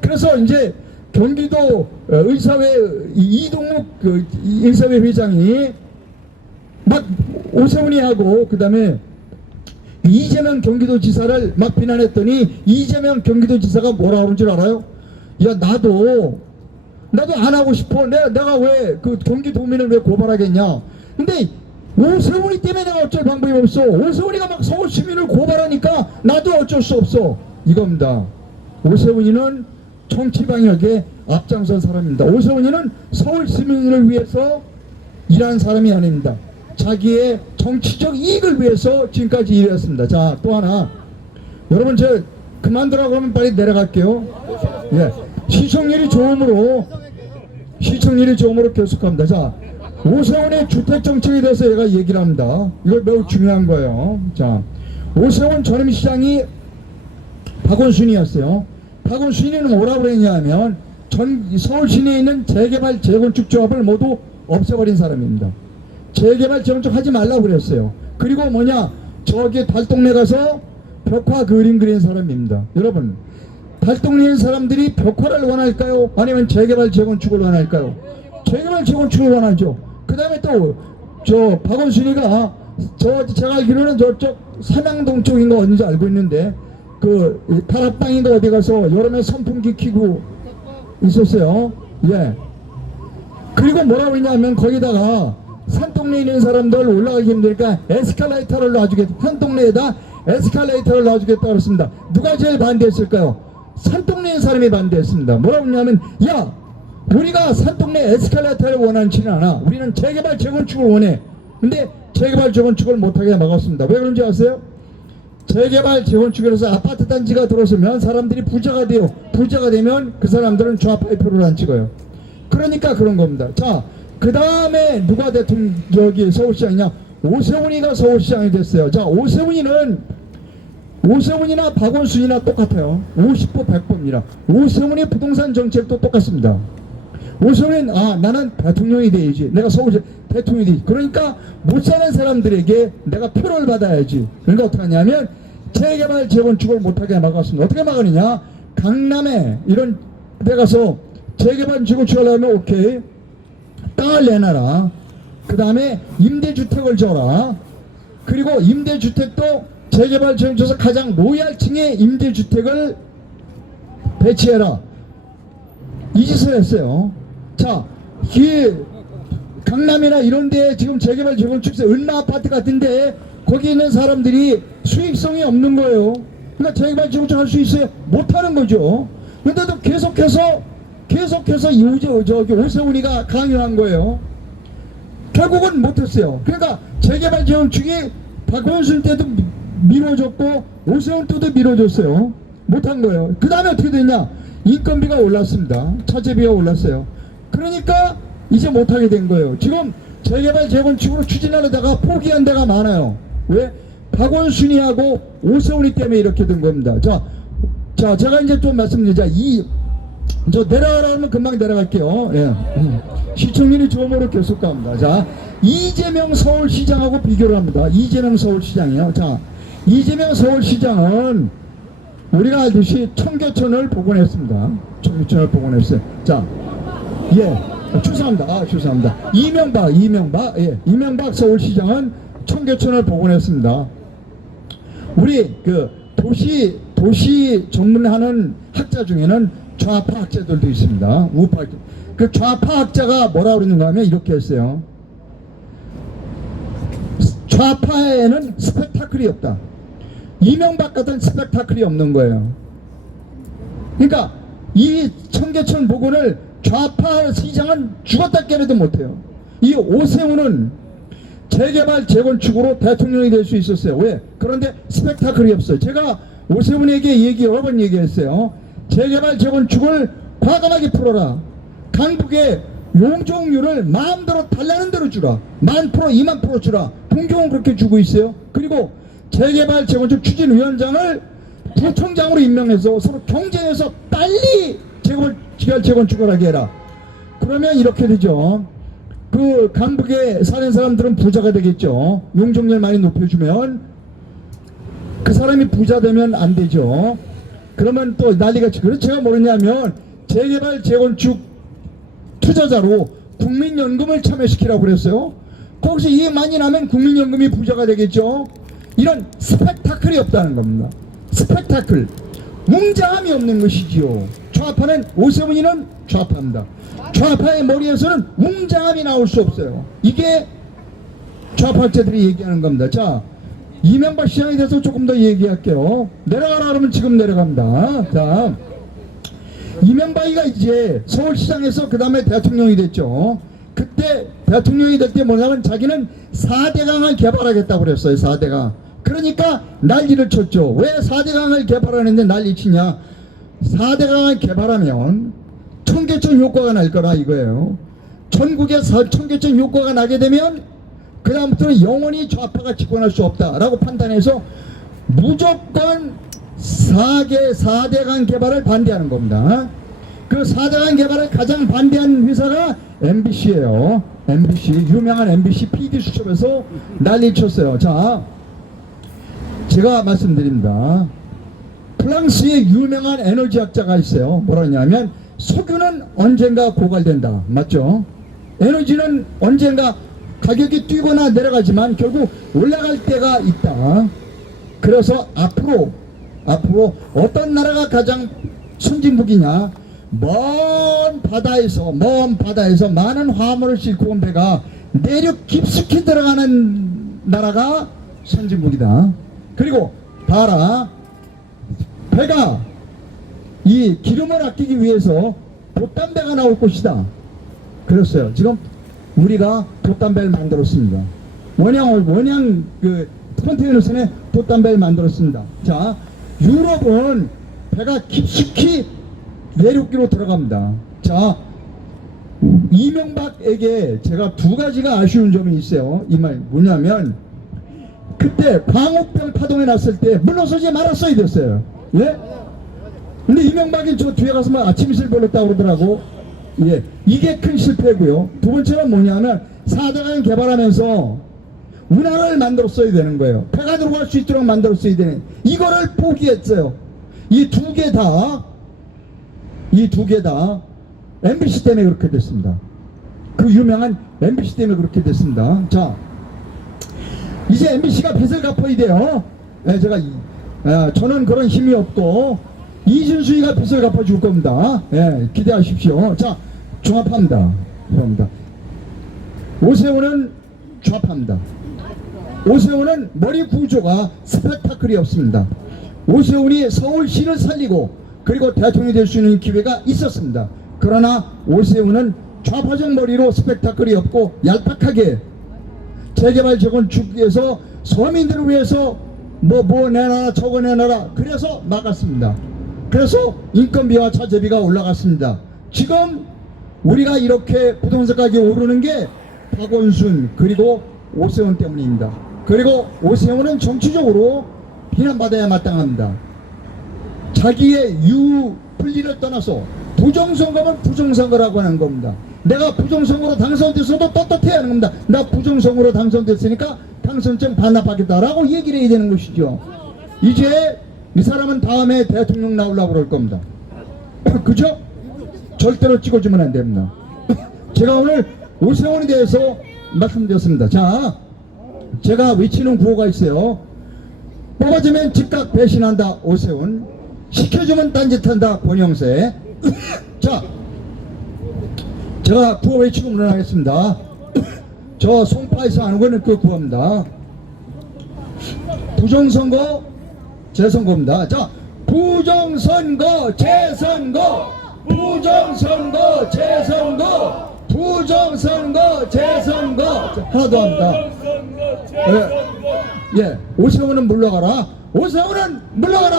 그래서 이제 경기도 의사회 이동욱 의사회 회장이 막 오세훈이하고 그 다음에 이재명 경기도지사를 막 비난했더니 이재명 경기도지사가 뭐라 그런 줄 알아요? 야, 나도 안 하고 싶어. 내가 왜 그 경기도민을 왜 고발하겠냐? 근데 오세훈이 때문에 내가 어쩔 방법이 없어. 오세훈이가 막 서울 시민을 고발하니까 나도 어쩔 수 없어. 이겁니다. 오세훈이는 정치 방역에 앞장선 사람입니다. 오세훈이는 서울 시민을 위해서 일한 사람이 아닙니다. 자기의 정치적 이익을 위해서 지금까지 일했습니다. 자, 또 하나, 여러분, 저 그만두라고 하면 빨리 내려갈게요. 예, 시청률이 좋음으로 계속합니다. 자, 오세훈의 주택 정책에 대해서 얘가 얘기를 합니다. 이거 매우 중요한 거예요. 자, 오세훈 전임시장이 박원순이었어요. 박원순이는 뭐라고 그랬냐면 서울 시내에 있는 재개발 재건축 조합을 모두 없애버린 사람입니다. 재개발 재건축 하지 말라고 그랬어요. 그리고 저기 달동네 가서 벽화 그림 그린 사람입니다. 여러분, 달동네 있는 사람들이 벽화를 원할까요? 아니면 재개발 재건축을 원할까요? 재개발 재건축을 원하죠. 그 다음에 또 저 박원순이가 제가 알기로는 저쪽 삼양동 쪽인가 어딘지 알고 있는데 그 다락방인가 어디 가서 여름에 선풍기 켜고 있었어요. 예. 그리고 뭐라고 했냐면 거기다가 산동네에 있는 사람들 올라가기 힘드니까 에스컬레이터를 놔주겠다. 산동네에다 에스컬레이터를 놔주겠다 그랬습니다. 누가 제일 반대했을까요? 산동네 있는 사람이 반대했습니다. 뭐라고 했냐면, 야, 우리가 산동네 에스컬레이터를 원하지는 않아. 우리는 재개발 재건축을 원해. 근데 재개발 재건축을 못하게 막았습니다. 왜 그런지 아세요? 재개발 재건축에서 아파트 단지가 들어서면 사람들이 부자가 돼요. 부자가 되면 그 사람들은 좌파의 표를 안 찍어요. 그러니까 그런 겁니다. 자, 그 다음에 누가 여기 서울시장이냐? 오세훈이가 서울시장이 됐어요. 자, 오세훈이나 박원순이나 똑같아요. 50보 100보입니다. 오세훈의 부동산 정책도 똑같습니다. 오세훈은 나는 대통령이 돼야지. 내가 서울 대통령이 돼야지. 그러니까 못 사는 사람들에게 내가 표를 받아야지. 그러니까 어떻게 하냐면 재개발 재건축을 못하게 막았습니다. 어떻게 막으느냐? 강남에 이런 데 가서 재개발 재건축을 하면 오케이. 땅을 내놔라. 그 다음에 임대주택을 줘라. 그리고 임대주택도 재개발 재건축에서 가장 노약층의 임대주택을 배치해라. 이 짓을 했어요. 자, 강남이나 이런 데 지금 재개발 재건축에서 은마아파트 같은데 거기 있는 사람들이 수익성이 없는 거예요. 그러니까 재개발 재건축 할 수 있어요? 못하는 거죠. 그런데도 계속해서 저기 오세훈이가 강요한 거예요. 결국은 못했어요. 그러니까 재개발 재건축이 박원순 때도 미뤄졌고 오세훈 때도 미뤄졌어요. 못한 거예요. 그 다음에 어떻게 됐냐? 인건비가 올랐습니다. 차제비가 올랐어요. 그러니까 이제 못하게 된 거예요. 지금 재개발 재건축으로 추진하려다가 포기한 데가 많아요. 왜? 박원순이하고 오세훈이 때문에 이렇게 된 겁니다. 자, 제가 이제 좀 말씀드리자. 저 내려가라면 금방 내려갈게요. 예. 시청률이 좋으므로 계속 갑니다. 자, 이재명 서울시장하고 비교를 합니다. 이재명 서울시장이요. 자, 이재명 서울시장은 우리가 알듯이 청계천을 복원했습니다. 청계천을 복원했어요. 자, 예, 죄송합니다. 죄송합니다. 이명박 서울시장은 청계천을 복원했습니다. 우리 그 도시 전문하는 학자 중에는 좌파 학자들도 있습니다. 우파 학자. 그 좌파 학자가 뭐라 그러는가 하면 이렇게 했어요. 좌파에는 스펙타클이 없다. 이명박 같은 스펙타클이 없는 거예요. 그러니까 이 청계천 복원을 좌파 시장은 죽었다 깨려도 못해요. 이 오세훈은 재개발 재건축으로 대통령이 될 수 있었어요. 왜? 그런데 스펙타클이 없어요. 제가 오세훈에게 여러 번 얘기했어요. 재개발 재건축을 과감하게 풀어라. 강북에 용적률을 마음대로 달라는 대로 주라. 1000%, 20,000% 주라. 공경은 그렇게 주고 있어요. 그리고 재개발 재건축 추진위원장을 부총장으로 임명해서 서로 경쟁해서 빨리 재개발 재건축을 하게 해라. 그러면 이렇게 되죠. 그 강북에 사는 사람들은 부자가 되겠죠. 용적률 많이 높여주면 그 사람이 부자 되면 안 되죠. 그러면 또 난리가 치고. 그래서 제가 뭐랬냐면 재개발 재건축 투자자로 국민연금을 참여시키라고 그랬어요. 거기서 이익 많이 나면 국민연금이 부자가 되겠죠. 이런 스펙타클이 없다는 겁니다. 스펙타클, 웅장함이 없는 것이지요. 좌파는, 오세훈이는 좌파입니다. 좌파의 머리에서는 웅장함이 나올 수 없어요. 이게 좌파학자들이 얘기하는 겁니다. 자, 이명박 시장에 대해서 조금 더 얘기할게요. 내려가라 그러면 지금 내려갑니다. 자, 이명박이가 이제 서울시장에서 그 다음에 대통령이 됐죠. 그때 대통령이 될 때 뭐냐면 자기는 4대강을 개발하겠다고 그랬어요. 4대강. 그러니까 난리를 쳤죠. 왜 4대강을 개발하는데 난리 치냐? 4대강을 개발하면 청계천 효과가 날 거라 이거예요. 전국에 청계천 효과가 나게 되면 그 다음부터는 영원히 좌파가 집권할 수 없다라고 판단해서 무조건 4대강 개발을 반대하는 겁니다. 그 4대강 개발을 가장 반대한 회사가 MBC예요. MBC, 유명한 MBC PD 수첩에서 난리 쳤어요. 자, 제가 말씀드립니다. 프랑스의 유명한 에너지학자가 있어요. 뭐라 하냐면 석유는 언젠가 고갈된다. 맞죠? 에너지는 언젠가 가격이 뛰거나 내려가지만 결국 올라갈 때가 있다. 그래서 앞으로 어떤 나라가 가장 선진국이냐? 먼 바다에서 많은 화물을 싣고 온 배가 내륙 깊숙이 들어가는 나라가 선진국이다. 그리고 봐라, 배가 이 기름을 아끼기 위해서 돛담배가 나올 것이다. 그랬어요. 지금 우리가 돛담배를 만들었습니다. 원양 그 컨테이너선에 돛담배를 만들었습니다. 자, 유럽은 배가 깊숙이 내륙기로 들어갑니다. 자, 이명박에게 제가 두 가지가 아쉬운 점이 있어요. 이 말 뭐냐면 그때 광우병 파동이 났을 때 물러서지 말았어야 됐어요. 예? 근데 이명박이 저 뒤에 가서 막 아침 이슬 벌렸다고 그러더라고. 예, 이게 큰 실패고요. 두 번째는 뭐냐면 4대강 개발하면서 운하를 만들었어야 되는 거예요. 배가 들어갈 수 있도록 만들었어야 되는, 이거를 포기했어요. 이 두 개 다 MBC 때문에 그렇게 됐습니다. 그 유명한 MBC 때문에 그렇게 됐습니다. 자, 이제 MBC가 빚을 갚아야 돼요. 네, 저는 그런 힘이 없고 이준수이가 빚을 갚아줄 겁니다. 네, 기대하십시오. 자, 종합합니다. 오세훈은 좌파입니다. 오세훈은 머리 구조가 스펙타클이 없습니다. 오세훈이 서울시를 살리고 그리고 대통령이 될 수 있는 기회가 있었습니다. 그러나 오세훈은 좌파적 머리로 스펙타클이 없고 얄팍하게 재개발 재건축에서 서민들을 위해서 뭐 내놔라 저거 내놔라 그래서 막았습니다. 그래서 인건비와 차재비가 올라갔습니다. 지금 우리가 이렇게 부동산 가격이 오르는 게 박원순 그리고 오세훈 때문입니다. 그리고 오세훈은 정치적으로 비난받아야 마땅합니다. 자기의 분리를 떠나서 부정선거는 부정선거라고 하는 겁니다. 내가 부정선거로 당선됐어도 떳떳해야 하는 겁니다. 나 부정선거로 당선됐으니까 당선증 반납하겠다라고 얘기를 해야 되는 것이죠. 이제 이 사람은 다음에 대통령 나오려고 그럴 겁니다. 그죠? 절대로 찍어주면 안 됩니다. 제가 오늘 오세훈에 대해서 말씀드렸습니다. 자, 제가 외치는 구호가 있어요. 뽑아주면 즉각 배신한다 오세훈, 시켜주면 딴짓한다 권영세. 자, 제가 구호 외치고 물러나겠습니다. 저 송파에서 하는 거는 그 구호입니다. 부정선거 재선거입니다. 자, 부정선거 재선거, 부정선거 재선거, 부정선거 재선거. 하나 더 합니다. 예, 오세훈은 물러가라. 오세훈은 물러가라.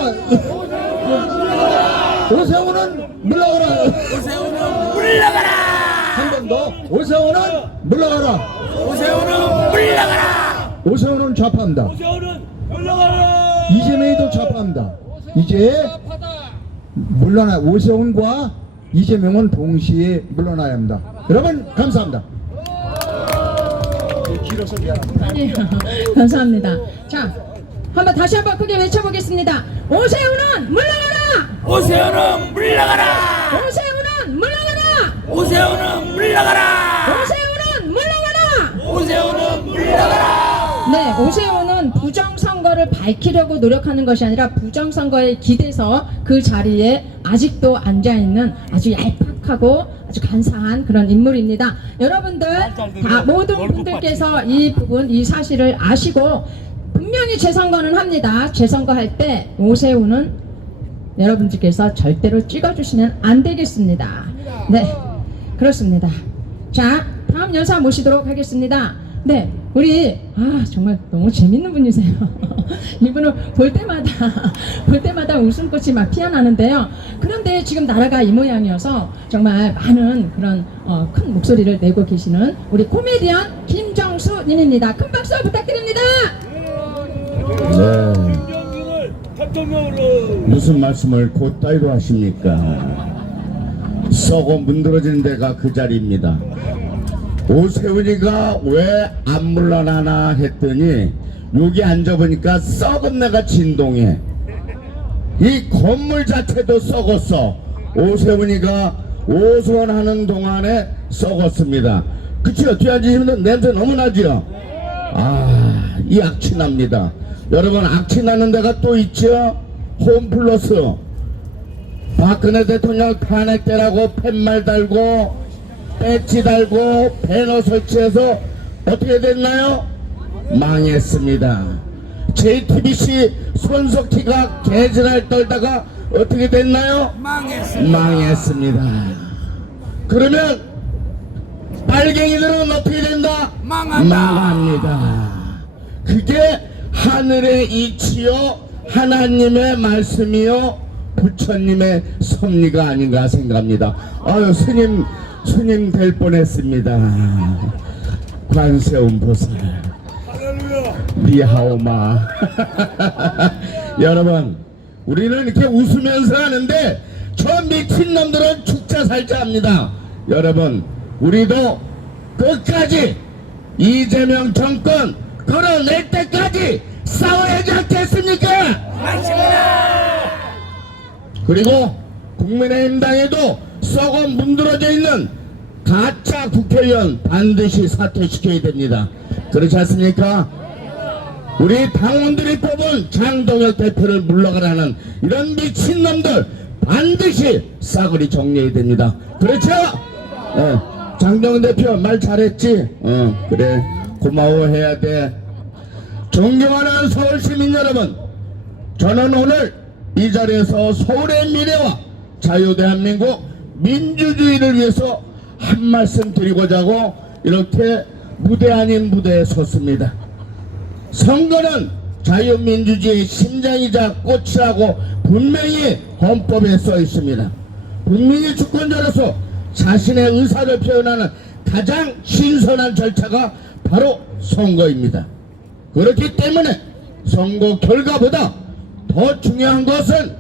오세훈은 물러가라. 오세훈은 물러가라. 한 번 더. 오세훈은 물러가라. 오세훈은 물러가라. 오세훈은 좌파입니다. 오세훈은 물러가라. 이재명이도 좌파입니다. 이제 물러나 오세훈과 이재명은 동시에 물러나야 합니다. 여러분 감사합니다. 길어서 미안합니다. 예, 감사합니다. 자, 다시 한번 크게 외쳐보겠습니다. 오세훈은 물러가라! 오세훈은 물러가라. 오세훈은 물러가라! 오세훈은 물러가라. 오세훈은 물러가라! 오세훈은 물러가라. 네, 오세훈은 부정선거를 밝히려고 노력하는 것이 아니라 부정선거에 기대서 그 자리에 아직도 앉아있는 아주 얄팍하고 아주 간사한 그런 인물입니다. 여러분들 다 모든 분들께서 이 부분, 이 사실을 아시고 분명히 재선거는 합니다. 재선거 할 때 오세훈은 여러분들께서 절대로 찍어주시면 안 되겠습니다. 네, 그렇습니다. 자, 다음 여사 모시도록 하겠습니다. 네, 우리 정말 너무 재밌는 분이세요. 이분을 볼 때마다 웃음꽃이 막 피어나는데요. 그런데 지금 나라가 이 모양이어서 정말 많은 그런 큰 목소리를 내고 계시는 우리 코미디언 김정수 님입니다. 큰 박수 부탁드립니다. 네. 무슨 말씀을 곧다이로 하십니까? 썩어 문드러지는 데가 그 자리입니다. 오세훈이가 왜 안 물러나나 했더니 여기 앉아보니까 썩은 내가 진동해. 이 건물 자체도 썩었어. 오세훈이가 오선하는 동안에 썩었습니다. 그치요? 뒤에 앉으시면 냄새 너무 나죠? 이 악취 납니다. 여러분, 악취 나는 데가 또 있죠? 홈플러스. 박근혜 대통령 탄핵 때라고 팻말 달고 배지 달고 배너 설치해서 어떻게 됐나요? 망했습니다. JTBC 손석희가 개진할 떨다가 어떻게 됐나요? 망했습니다. 그러면 빨갱이들은 어떻게 된다? 망합니다. 그게 하늘의 이치요, 하나님의 말씀이요, 부처님의 섭리가 아닌가 생각합니다. 아유, 스님 될 뻔했습니다. 관세음 보살 니하오마. 여러분, 우리는 이렇게 웃으면서 하는데 저 미친놈들은 죽자 살자 합니다. 여러분, 우리도 끝까지 이재명 정권 끌어낼 때까지 싸워야지 않겠습니까? 그리고 국민의힘 당에도 썩어 문드러져 있는 가짜 국회의원 반드시 사퇴시켜야 됩니다. 그렇지 않습니까? 우리 당원들이 뽑은 장동혁 대표를 물러가라는 이런 미친놈들 반드시 싸그리 정리해야 됩니다. 그렇죠? 네. 장동혁 대표 말 잘했지? 그래, 고마워해야 돼. 존경하는 서울시민 여러분, 저는 오늘 이 자리에서 서울의 미래와 자유대한민국 민주주의를 위해서 한 말씀 드리고자 하고 이렇게 무대 아닌 무대에 섰습니다. 선거는 자유민주주의의 심장이자 꽃이라고 분명히 헌법에 써 있습니다. 국민이 주권자로서 자신의 의사를 표현하는 가장 신선한 절차가 바로 선거입니다. 그렇기 때문에 선거 결과보다 더 중요한 것은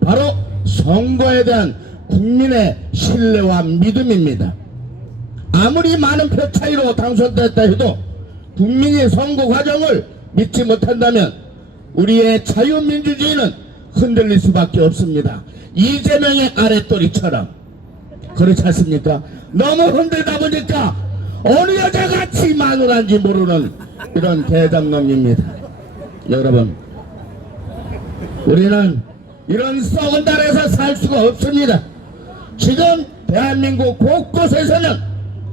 바로 선거에 대한 국민의 신뢰와 믿음입니다. 아무리 많은 표 차이로 당선됐다 해도 국민이 선거 과정을 믿지 못한다면 우리의 자유민주주의는 흔들릴 수밖에 없습니다. 이재명의 아랫도리처럼. 그렇지 않습니까? 너무 흔들다 보니까 어느 여자같이 마누라인지 모르는 이런 대장놈입니다. 여러분, 우리는 이런 썩은 나라에서 살 수가 없습니다. 지금 대한민국 곳곳에서는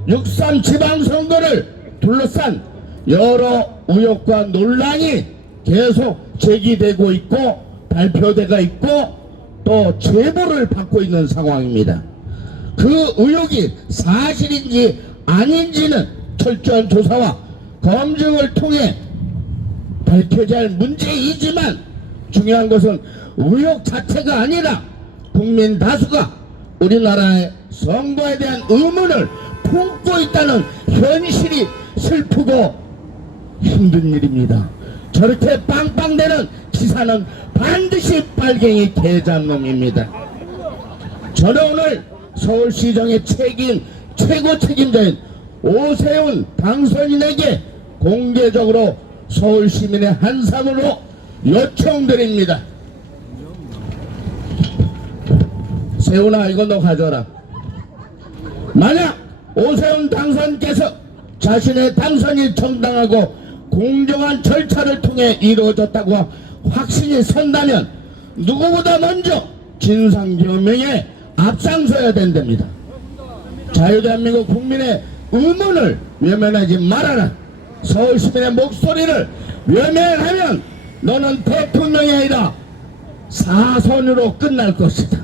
6.3 지방선거를 둘러싼 여러 의혹과 논란이 계속 제기되고 있고 발표되고 있고 또 제보를 받고 있는 상황입니다. 그 의혹이 사실인지 아닌지는 철저한 조사와 검증을 통해 밝혀져야 할 문제이지만 중요한 것은 의혹 자체가 아니라 국민 다수가 우리나라의 선거에 대한 의문을 품고 있다는 현실이 슬프고 힘든 일입니다. 저렇게 빵빵대는 기사는 반드시 빨갱이 개잡놈입니다. 저는 오늘 서울시정의 최고 책임자인 오세훈 당선인에게 공개적으로 서울시민의 한상으로 요청드립니다. 세훈아, 이거 너 가져라. 만약 오세훈 당선께서 자신의 당선이 정당하고 공정한 절차를 통해 이루어졌다고 확신이 선다면 누구보다 먼저 진상규명에 앞장서야 된답니다. 자유대한민국 국민의 의문을 외면하지 말아라. 서울시민의 목소리를 외면하면 너는 대통령이 아니라 사선으로 끝날 것이다.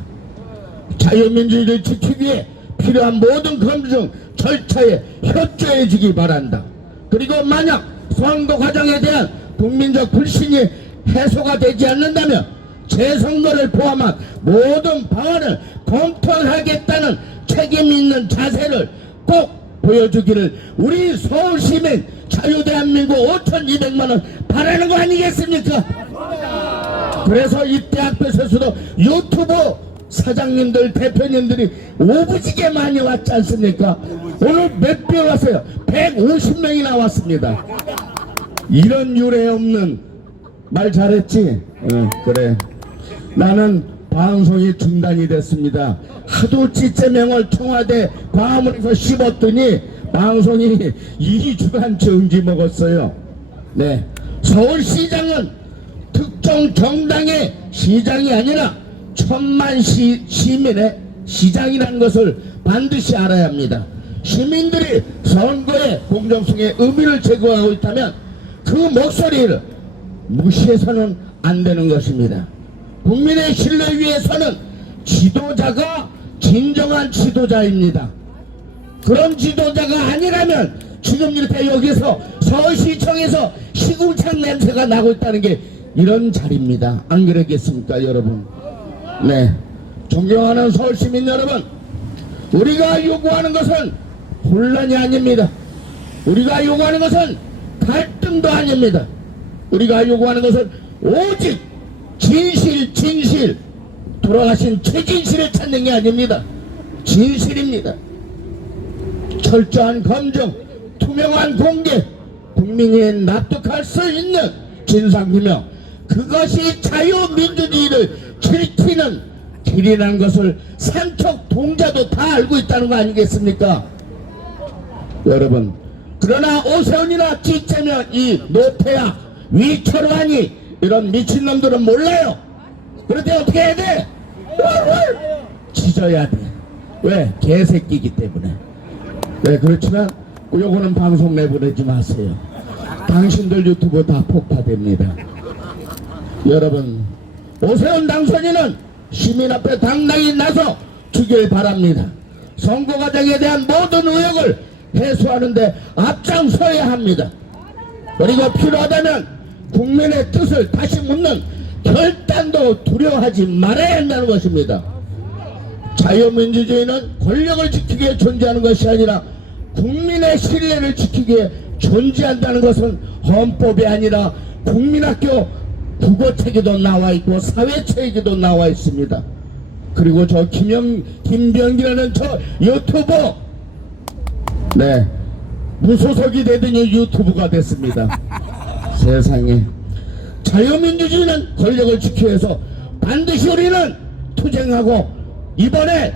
자유민주주의를 지키기 위해 필요한 모든 검증 절차에 협조해 주기 바란다. 그리고 만약 선거 과정에 대한 국민적 불신이 해소가 되지 않는다면 재선거를 포함한 모든 방안을 검토하겠다는 책임 있는 자세를 꼭 보여주기를 우리 서울시민 자유대한민국 5,200만원 바라는 거 아니겠습니까? 그래서 이때 앞에서도 유튜브 사장님들 대표님들이 오부지게 많이 왔지 않습니까? 오늘 몇 명 왔어요? 150명이나 왔습니다. 이런 유례 없는 말 잘했지? 그래. 나는 방송이 중단이 됐습니다. 하도 찌째명을 청와대 광화문에서 씹었더니 방송이 2주간 정지 먹었어요. 네. 서울시장은 특정 정당의 시장이 아니라 천만 시민의 시장이라는 것을 반드시 알아야 합니다. 시민들이 선거의 공정성에 의미를 제공하고 있다면 그 목소리를 무시해서는 안 되는 것입니다. 국민의 신뢰 위해서는 지도자가 진정한 지도자입니다. 그런 지도자가 아니라면 지금 이렇게 여기서 서울시청에서 시궁창 냄새가 나고 있다는 게 이런 자리입니다. 안 그러겠습니까, 여러분? 네, 존경하는 서울시민 여러분, 우리가 요구하는 것은 혼란이 아닙니다. 우리가 요구하는 것은 갈등도 아닙니다. 우리가 요구하는 것은 오직 진실 돌아가신 최진실을 찾는 게 아닙니다. 진실입니다. 철저한 검증, 투명한 공개, 국민이 납득할 수 있는 진상규명, 그것이 자유민주주의를 지키는 길이라는 것을 삼척 동자도 다 알고 있다는 거 아니겠습니까? 여러분, 그러나 오세훈이나 찌째면 이 노태야 위철환이 이런 미친놈들은 몰라요. 그럴 때 어떻게 해야 돼? 짖어야 돼. 왜? 개새끼이기 때문에. 네, 그렇지만 요거는 방송 내보내지 마세요. 당신들 유튜브 다 폭파됩니다. 여러분, 오세훈 당선인은 시민 앞에 당당히 나서 주길 바랍니다. 선거 과정에 대한 모든 의혹을 해소하는데 앞장서야 합니다. 그리고 필요하다면 국민의 뜻을 다시 묻는 결단도 두려워하지 말아야 한다는 것입니다. 자유민주주의는 권력을 지키기 위해 존재하는 것이 아니라 국민의 신뢰를 지키기 위해 존재한다는 것은 헌법이 아니라 국민학교 국어책에도 나와 있고 사회책에도 나와 있습니다. 그리고 저 김병기라는 저 유튜브, 네, 무소속이 되더니 유튜브가 됐습니다. 세상에. 자유민주주의는 권력을 지키기 위해서 반드시 우리는 투쟁하고, 이번에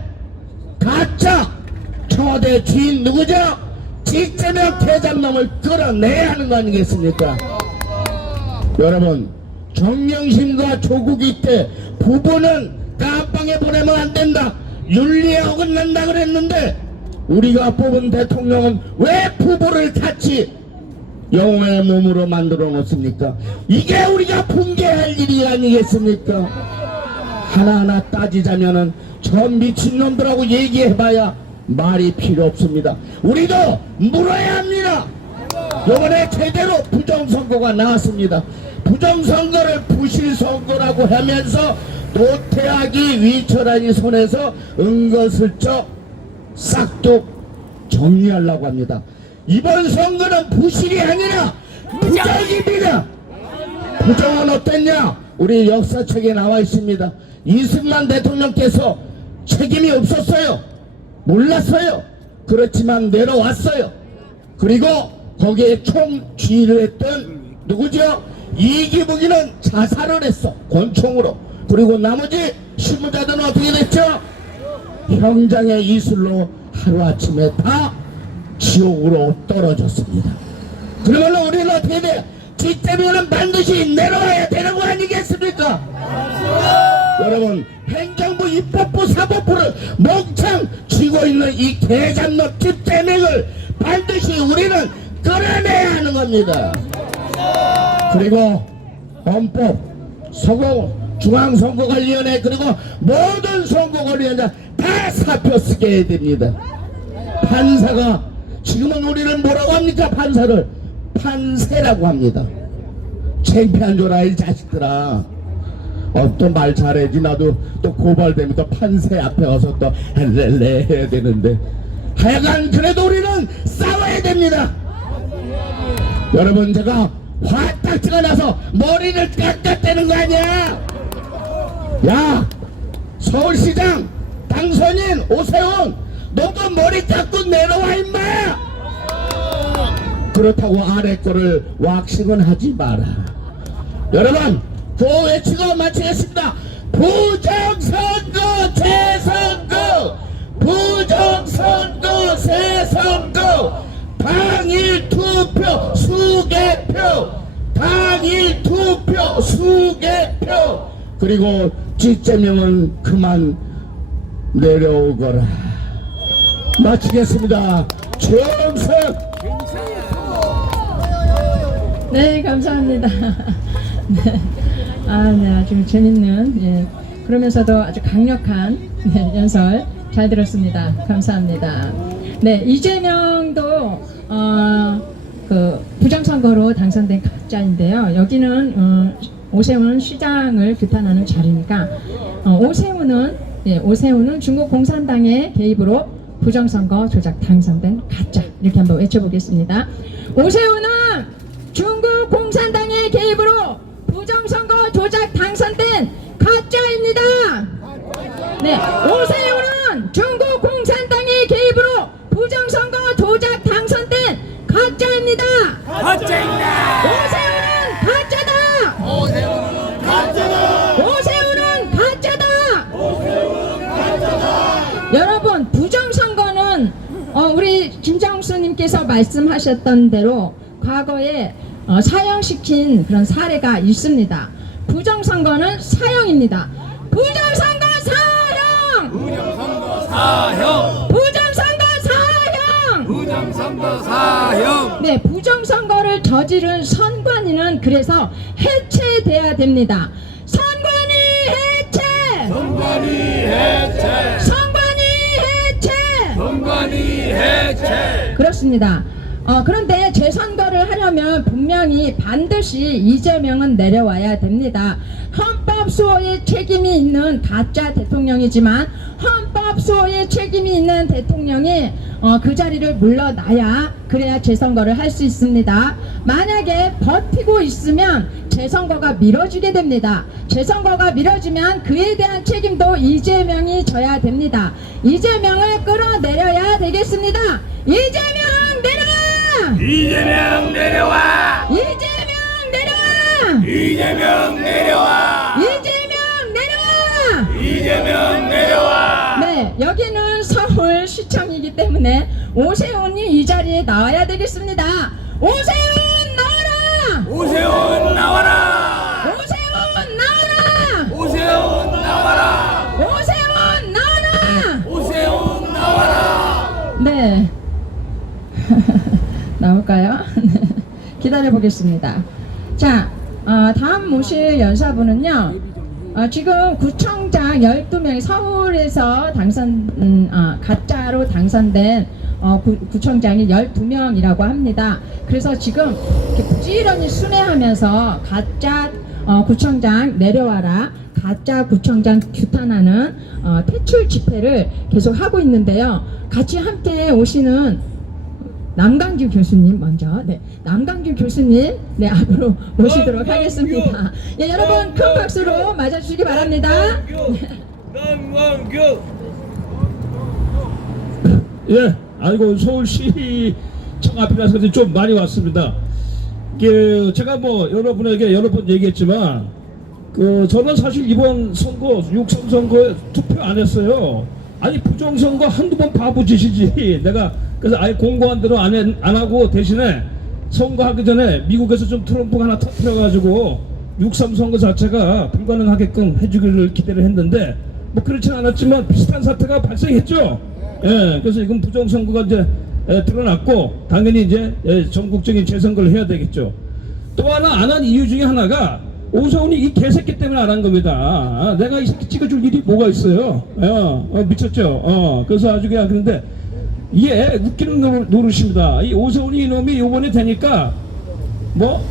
가짜 청와대 주인 누구죠? 이재명 대장놈을 끌어내야 하는 거 아니겠습니까? 여러분, 정명심과 조국이 때 부부는 깜빵에 보내면 안 된다, 윤리에 어긋난다 그랬는데 우리가 뽑은 대통령은 왜 부부를 같이 영웅의 몸으로 만들어 놓습니까? 이게 우리가 붕괴할 일이 아니겠습니까? 하나하나 따지자면은 저 미친놈들하고 얘기해봐야 말이 필요 없습니다. 우리도 물어야 합니다. 이번에 제대로 부정선거가 나왔습니다. 부정선거를 부실선거라고 하면서 노태악이 위철한이 손에서 은거슬쩍 싹둑 정리하려고 합니다. 이번 선거는 부실이 아니라 부정입니다. 부정은 어땠냐? 우리 역사책에 나와 있습니다. 이승만 대통령께서 책임이 없었어요. 몰랐어요. 그렇지만 내려왔어요. 그리고 거기에 총지휘를 했던 누구죠? 이기붕이는 자살을 했어, 권총으로. 그리고 나머지 실무자들은 어떻게 됐죠? 형장의 이슬로 하루아침에 다 지옥으로 떨어졌습니다. 그러면 우리는 어떻게 돼요? 이때면은 반드시 내려와야 되는 거 아니겠습니까? 여러분, 행정부, 입법부, 사법부를 멍청 쥐고 있는 이 개잡놈 집대명을 반드시 우리는 끌어내야 하는 겁니다. 그리고 헌법, 중앙선거관리위원회, 그리고 모든 선거관리위원장 다 사표 쓰게 해야 됩니다. 판사가, 지금은 우리를 뭐라고 합니까? 판사를 판세라고 합니다. 창피한 줄 알아, 이 자식들아. 또 말 잘해지. 나도 또 고발되면 또 판세 앞에 가서 또 헬렐레 해야 되는데, 하여간 그래도 우리는 싸워야 됩니다. 여러분, 제가 화딱지가 나서 머리를 깎았다는 거 아니야? 야, 서울시장 당선인 오세훈, 너도 머리 깎고 내려와 임마. 그렇다고 아래 거를 왁싱은 하지 마라. 여러분, 구호 외치고 마치겠습니다. 부정선거 재선거, 부정선거 재선거, 당일 투표 수개표, 당일 투표 수개표. 그리고 이재명은 그만 내려오거라. 마치겠습니다. 최영석. 네, 감사합니다. 네. 네, 아주 재밌는, 예, 그러면서도 아주 강력한, 네, 연설 잘 들었습니다. 감사합니다. 네, 이재명도 그 부정선거로 당선된 가짜인데요. 여기는 오세훈 시장을 규탄하는 자리니까 오세훈은 중국 공산당의 개입으로 부정선거 조작 당선된 가짜, 이렇게 한번 외쳐보겠습니다. 오세훈은 중국 공산당의 개입으로 부정선거 조작 당선된 가짜입니다. 네, 오세훈은 중국 공산당의 개입으로 부정선거 조작 당선된 가짜입니다. 가짜입니다. 오세훈은 가짜다. 오세훈은 가짜다. 여러분, 부정선거는 우리 김장수님께서 말씀하셨던 대로 과거에 사형시킨 그런 사례가 있습니다. 부정선거는 사형입니다. 부정선거 사형! 부정선거 사형! 부정선거 사형! 부정선거 사형! 네, 부정선거를 저지른 선관위는 그래서 해체돼야 됩니다. 선관위 해체! 선관위 해체! 선관위 해체! 그렇습니다. 그런데 재선거를 하려면 분명히 반드시 이재명은 내려와야 됩니다. 헌법 수호의 책임이 있는 가짜 대통령이지만 헌법 수호의 책임이 있는 대통령이 그 자리를 물러나야 그래야 재선거를 할 수 있습니다. 만약에 버티고 있으면 재선거가 미뤄지게 됩니다. 재선거가 미뤄지면 그에 대한 책임도 이재명이 져야 됩니다. 이재명을 끌어내려야 되겠습니다. 이재명 내려와! 이재명 내려와! 이재명 내려와! 이재명 내려와! 이재명 내려와! 이재명 내려와! 네, 여기는 서울시청이기 때문에 오세훈이 이 자리에 나와야 되겠습니다. 오세훈 나와라! 오세훈 나와라! 오세훈 나와라! 오세훈 나와라! 오세훈 나와라! 오세훈 나와라! 네. 나올까요? 기다려 보겠습니다. 자, 다음 모실 연사분은요. 지금 구청장 12명이 서울에서 가짜로 당선된 구청장이 12명이라고 합니다. 그래서 지금 이렇게 부지런히 순회하면서 가짜 구청장 내려와라, 가짜 구청장 규탄하는 퇴출 집회를 계속 하고 있는데요. 같이 함께 오시는 남강규 교수님 먼저, 네, 남강규 교수님, 네, 앞으로 모시도록 하겠습니다. 예, 여러분 큰 박수로 맞아주시기 바랍니다. 남광규! 예, 아이고 서울시청 앞이라서 좀 많이 왔습니다. 제가 뭐 여러분에게 여러 번 얘기했지만 저는 사실 이번 선거 6.3 선거에 투표 안 했어요. 아니 부정선거 한두 번 바보짓이지. 내가 그래서 아예 공고한 대로 안 하고 대신에 선거하기 전에 미국에서 좀 트럼프가 하나 터뜨려가지고 6.3 선거 자체가 불가능하게끔 해주기를 기대를 했는데 뭐 그렇지는 않았지만 비슷한 사태가 발생했죠. 예, 그래서 이건 부정선거가 이제 드러났고 당연히 이제 전국적인 재선거를 해야 되겠죠. 또 하나 안 한 이유 중에 하나가 오세훈이 이 개새끼 때문에 안 한 겁니다. 내가 이 새끼 찍어줄 일이 뭐가 있어요. 미쳤죠. 그래서 아주 그냥 그런데 이게 웃기는 노릇입니다. 이 오세훈이 이놈이 요번에 되니까 뭐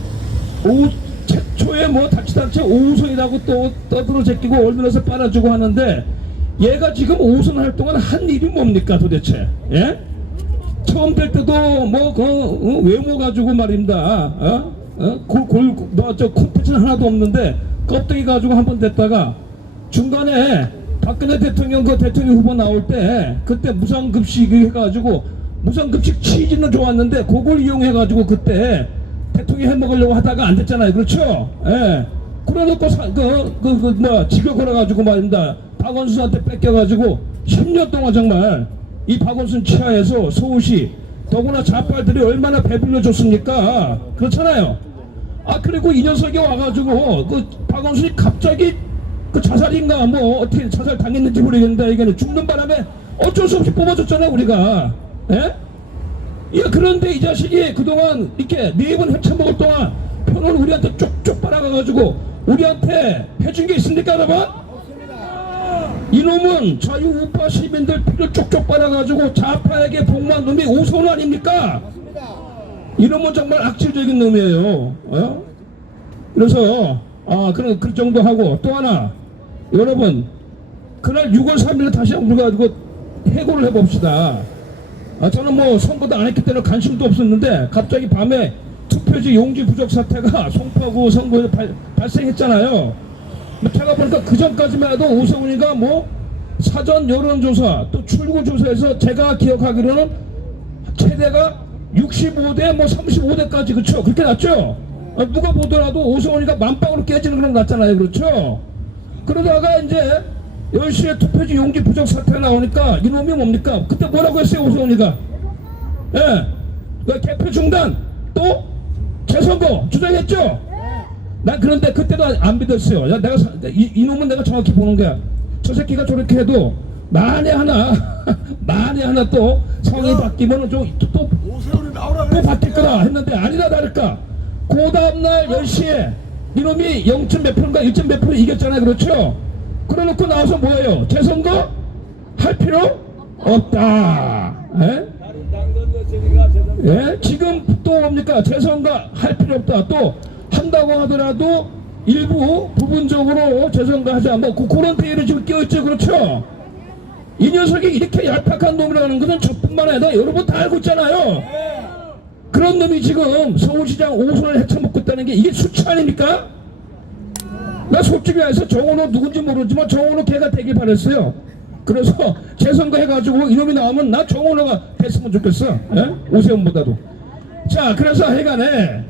최초에 뭐 다치다치 오선이라고 또 떠들어 제끼고 얼면에서 빨아주고 하는데 얘가 지금 오선 활동을 한 일이 뭡니까 도대체? 예? 처음 될 때도 뭐 외모 가지고 말입니다. 저 콤peten은 하나도 없는데 껍데기 가지고 한 번 됐다가 중간에 박근혜 대통령 대통령 후보 나올 때 그때 무상급식 해가지고 무상급식 취지는 좋았는데 그걸 이용해가지고 그때 대통령 해먹으려고 하다가 안 됐잖아요. 그렇죠? 예. 그래놓고 직역 걸어가지고 말입니다. 박원순한테 뺏겨가지고 10년 동안 정말 이 박원순 치하에서 서울시 더구나 좌빨들이 얼마나 배불려 줬습니까? 그렇잖아요. 그리고 이 녀석이 와가지고 박원순이 갑자기 자살인가 뭐 어떻게 자살 당했는지 모르겠는데 이게 죽는 바람에 어쩔 수 없이 뽑아줬잖아요 우리가. 예? 그런데 이 자식이 그동안 이렇게 4번 헤쳐먹을 동안 표는 우리한테 쪽쪽 빨아가가지고 우리한테 해준 게 있습니까 여러분? 이놈은 자유우파 시민들 피를 쪽쪽 빨아가지고 좌파에게 복무한 놈이 오세훈 아닙니까? 이놈은 정말 악질적인 놈이에요. 그래서 그 정도 하고 또 하나 여러분 그날 6월 3일에 다시 우리가 해고를 해봅시다. 저는 뭐 선거도 안 했기 때문에 관심도 없었는데 갑자기 밤에 투표지 용지 부족 사태가 송파구 선거에 발생했잖아요. 제가 보니까 그 전까지만 해도 오세훈이가 뭐 사전 여론조사 또 출구조사에서 제가 기억하기로는 최대가 65대 뭐 35대까지 그렇죠? 그렇게 났죠? 누가 보더라도 오세훈이가 만방으로 깨지는 그런 거 났잖아요. 그렇죠? 그러다가 이제 10시에 투표지 용지 부족 사태가 나오니까 이놈이 뭡니까? 그때 뭐라고 했어요 오세훈이가? 개표 중단 또 재선거 주장했죠? 난 그런데 그때도 안 믿었어요. 이놈은 내가 정확히 보는 거야. 저 새끼가 저렇게 해도 만에 하나 또 성이 바뀌면 또 바뀔 거다 했는데 아니나 다를까 그 다음날 10시에 이놈이 0. 몇 프로인가 1. 몇 프로 이겼잖아요. 그렇죠? 그래놓고 나와서 뭐예요? 재선거 할 필요 없다. 예? 지금 또 뭡니까? 재선거 할 필요 없다. 또 한다고 하더라도 일부 부분적으로 재선거 하자. 뭐 그런 대의를 지금 끼어있죠. 그렇죠? 이 녀석이 이렇게 얄팍한 놈이라는 것은 저뿐만 아니라 여러분 다 알고 있잖아요. 그런 놈이 지금 서울시장 5선을 헤쳐먹고 있다는 게 이게 수치 아닙니까? 나 솔직히 해서 정원호 누군지 모르지만 정원호 걔가 되길 바랬어요. 그래서 재선거 해가지고 이놈이 나오면 나 정원호가 됐으면 좋겠어. 예? 오세훈보다도. 자, 그래서 해간에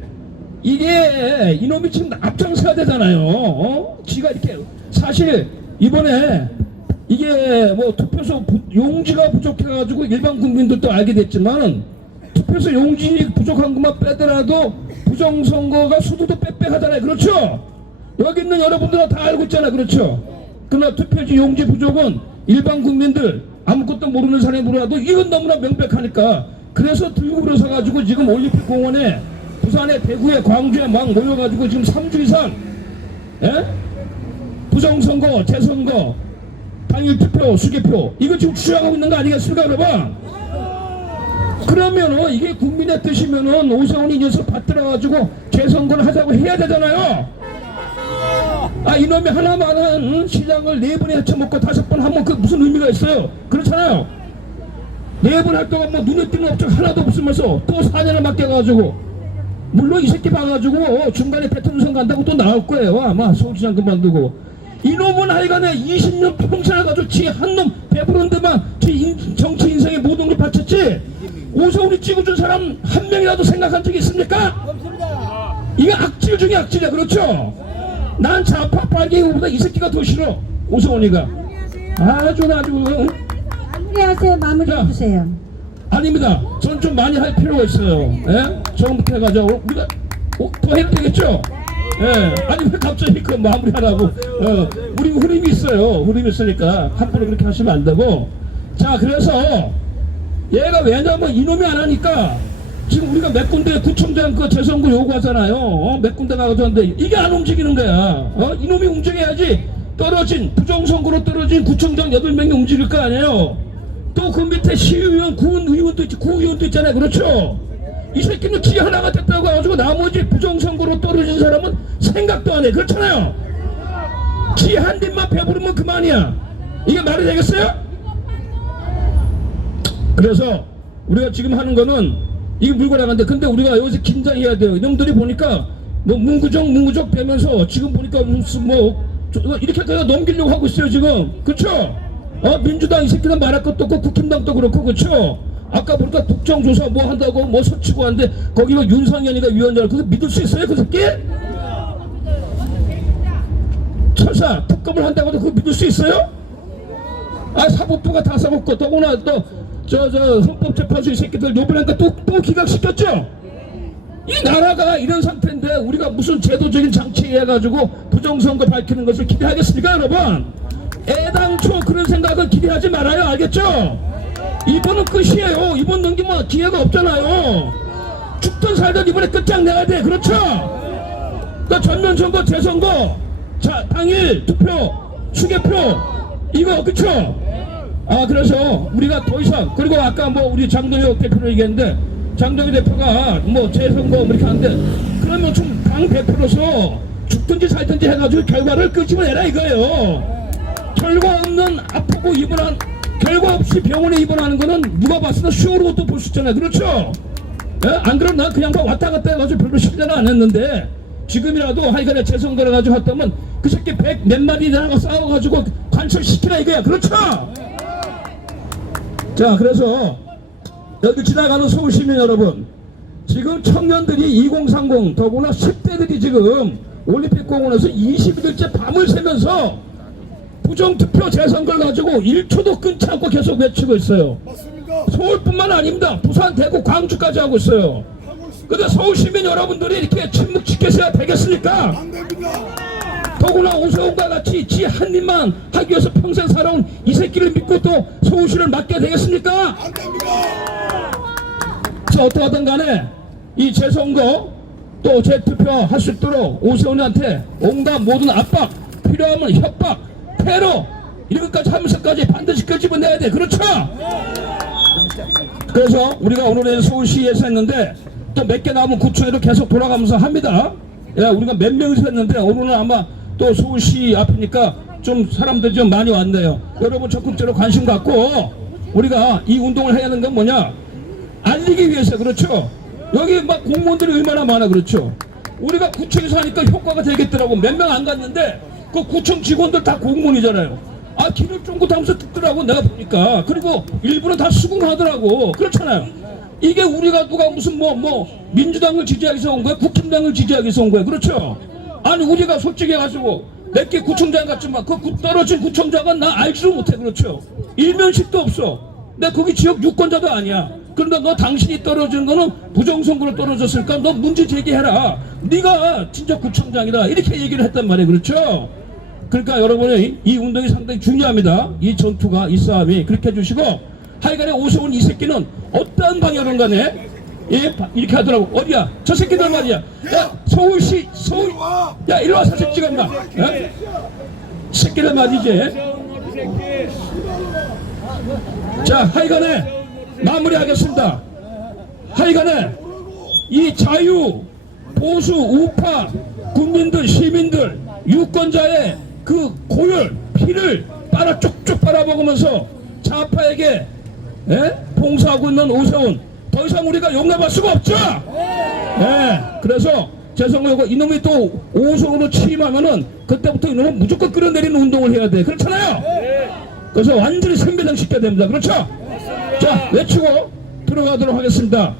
이게 이놈이 지금 앞장서야 되잖아요. 지가 이렇게 사실 이번에 이게 뭐 투표소 용지가 부족해가지고 일반 국민들도 알게 됐지만 투표소 용지 부족한 것만 빼더라도 부정선거가 수도도 빽빽하잖아요. 그렇죠? 여기 있는 여러분들은 다 알고 있잖아요. 그렇죠? 그러나 투표지 용지 부족은 일반 국민들 아무것도 모르는 사람이 물어도 이건 너무나 명백하니까 그래서 들고 일어서가지고 지금 올림픽 공원에 부산에 대구에 광주에 막 모여가지고 지금 3주 이상 예? 부정선거 재선거 당일 투표 수개표 이거 지금 주장하고 있는 거 아니겠습니까 여러분? 그러면은 이게 국민의 뜻이면은 오세훈이 녀석 받들어가지고 재선거를 하자고 해야 되잖아요. 아 이놈이 하나만은 시장을 4번에 헤쳐먹고 5번 하면 그 무슨 의미가 있어요? 그렇잖아요. 4번 할 동안 뭐 눈에 띄는 업적 하나도 없으면서 또 4년을 맡겨가지고 물론 이 새끼 봐가지고 중간에 대통령 선거 간다고 또 나올 거예요. 아마 서울시장 그만두고 이놈은 하여간에 20년 평생을 가지고 지 한 놈 배부른 데만 정치 인생의 모든 걸 바쳤지 오세훈이 찍어준 사람 한 명이라도 생각한 적이 있습니까? 없습니다. 이게 악질 중에 악질이야. 그렇죠? 난 좌파 빨갱이보다 이 새끼가 더 싫어. 오세훈이가 아주 마무리하세요. 마무리해주세요. 아닙니다. 전 좀 많이 할 필요가 있어요. 예? 처음부터 해가지고 우리가 더 해도 되겠죠? 예. 아니 왜 갑자기 그 마무리하라고? 우리 흐름이 있어요. 흐름이 있으니까 함부로 그렇게 하시면 안 되고. 자 그래서 얘가 왜냐면 이놈이 안 하니까 지금 우리가 몇 군데 구청장 그 재선거 요구하잖아요. 몇 군데 나가줬는데 이게 안 움직이는 거야. 이놈이 움직여야지 떨어진 부정선거로 떨어진 구청장 8명이 움직일 거 아니에요. 또 그 밑에 시의원, 구의원도 있지, 구의원도 있잖아요. 그렇죠? 이 새끼는 지 하나가 됐다고 해가지고 나머지 부정선거로 떨어진 사람은 생각도 안 해. 그렇잖아요? 지 한 입만 배부르면 그만이야. 이게 말이 되겠어요? 그래서 우리가 지금 하는 거는 이게 물고 나가는데 근데 우리가 여기서 긴장해야 돼요. 이놈들이 보니까 뭐 문구적 되면서 지금 보니까 무슨 뭐 이렇게 그냥 넘기려고 하고 있어요 지금. 그렇죠? 민주당 이 새끼는 말할 것도 없고 국힘당도 그렇고. 그렇죠? 아까 보니까 국정조사 뭐 한다고 뭐 서치고 하는데 거기 뭐 윤석열이가 위원장을 그거 믿을 수 있어요 그 새끼? 철사 특검을 한다고 해도 그거 믿을 수 있어요? 사법부가 다 써먹고 더구나 또 저 헌법재판소 이 새끼들 요번에니까 또 기각시켰죠? 이 나라가 이런 상태인데 우리가 무슨 제도적인 장치 해가지고 부정선거 밝히는 것을 기대하겠습니까 여러분? 애당초 그런 생각은 기대하지 말아요. 알겠죠? 이번은 끝이에요. 이번 넘기면 기회가 없잖아요. 죽든 살든 이번에 끝장내야 돼. 그렇죠? 그러니까 전면선거 재선거 자 당일 투표 수개표 이거 그쵸? 그래서 우리가 더 이상 그리고 아까 뭐 우리 장동혁 대표로 얘기했는데 장동혁 대표가 뭐 재선거 뭐 이렇게 하는데 그러면 좀 당 대표로서 죽든지 살든지 해가지고 결과를 끄집어내라 이거예요. 결과 없는 아프고 입원한 결과 없이 병원에 입원하는 거는 누가 봤으나 쇼로 또 볼 수 있잖아요. 그렇죠? 예? 안 그럼 난 그냥 왔다 갔다 해가지고 별로 실례는 안 했는데 지금이라도 하여간에 재선거를 가지고 했다면 그 새끼 100 몇 마리랑 싸워가지고 관철시키라 이거야. 그렇죠? 자 그래서 여기 지나가는 서울시민 여러분 지금 청년들이 2030 더구나 10대들이 지금 올림픽공원에서 20일째 밤을 새면서 부정투표 재선거를 가지고 1초도 끊지 않고 계속 외치고 있어요. 맞습니다. 서울뿐만 아닙니다. 부산, 대구, 광주까지 하고 있어요. 근데 서울시민 여러분들이 이렇게 침묵 지켜서야 되겠습니까? 안 됩니다. 더구나 오세훈과 같이 지 한 입만 하기 위해서 평생 살아온 이 새끼를 믿고 또 서울시를 맡게 되겠습니까? 안 됩니다. 자 어떠하든 간에 이 재선거 또 재투표 할 수 있도록 오세훈한테 온갖 모든 압박 필요하면 협박 테러 이런 것까지 하면서까지 반드시 끄집어내야 돼. 그렇죠? 그래서 우리가 오늘은 서울시에서 했는데 또 몇 개 남은 구청에도 계속 돌아가면서 합니다. 예, 우리가 몇 명이서 했는데 오늘은 아마 또 서울시 앞이니까 좀 사람들이 좀 많이 왔네요. 여러분 적극적으로 관심 갖고 우리가 이 운동을 해야 하는 건 뭐냐? 알리기 위해서. 그렇죠? 여기 막 공무원들이 얼마나 많아. 그렇죠? 우리가 구청에서 하니까 효과가 되겠더라고. 몇 명 안 갔는데 그 구청 직원들 다 공무원이잖아요. 아, 길을 쫑긋 하면서 듣더라고 내가 보니까. 그리고 일부는 다 수긍하더라고. 그렇잖아요. 이게 우리가 누가 무슨 뭐 민주당을 지지하기 위해서 온 거야? 국힘당을 지지하기 위해서 온 거야? 그렇죠? 아니 우리가 솔직히 가지고 내게 구청장 같지만 그 떨어진 구청장은 나 알지도 못해. 그렇죠? 일면식도 없어. 내 거기 지역 유권자도 아니야. 그런데 너 당신이 떨어진 거는 부정선거로 떨어졌으니까 너 문제 제기해라. 네가 진짜 구청장이다. 이렇게 얘기를 했단 말이에요. 그렇죠? 그러니까 여러분이 이 운동이 상당히 중요합니다. 이 전투가, 이 싸움이. 그렇게 해주시고, 하여간에 오세훈 이 새끼는 어떠한 방향은 간에 예, 이렇게 하더라고. 어디야? 저 새끼들 말이야. 야, 서울시, 야, 이리 와서 사진 찍어, 임마. 새끼들 말이지. 자, 하여간에 마무리하겠습니다. 하여간에 이 자유, 보수, 우파, 국민들, 시민들, 유권자의 그 고열, 피를 빨아 쪽쪽 빨아먹으면서 좌파에게 봉사하고 있는 오세훈, 더 이상 우리가 용납할 수가 없죠. 그래서 죄송해요. 이놈이 또 오세훈으로 취임하면은 그때부터 이놈은 무조건 끌어내리는 운동을 해야 돼. 그렇잖아요. 그래서 완전히 선배당 시켜야 됩니다. 그렇죠? 자, 외치고 들어가도록 하겠습니다.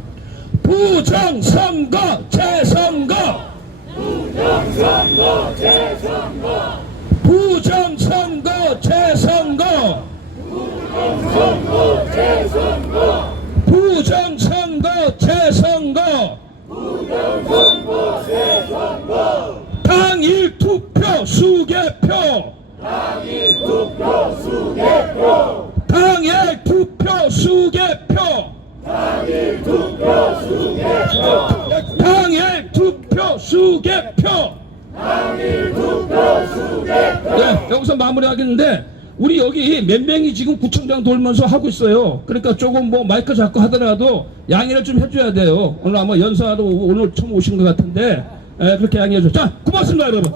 부정선거 재선거, 부정선거 재선거, 부정선거 재선거, 부정선거 재선거, 부정선거 재선거, 부정선거 재선거, 당일 투표 수개표, 당일 투표 수개표, 당일 투표 수개표, 당일 투표 수개표, 당일 투표 수개표. 당일 투표 수개표. 네, 여기서 마무리하겠는데 우리 여기 몇 명이 지금 구청장 돌면서 하고 있어요. 그러니까 조금 뭐 마이크 잡고 하더라도 양해를 좀 해줘야 돼요. 오늘 아마 연사로 오늘 처음 오신 것 같은데 그렇게 양해해 줘. 자, 고맙습니다, 여러분.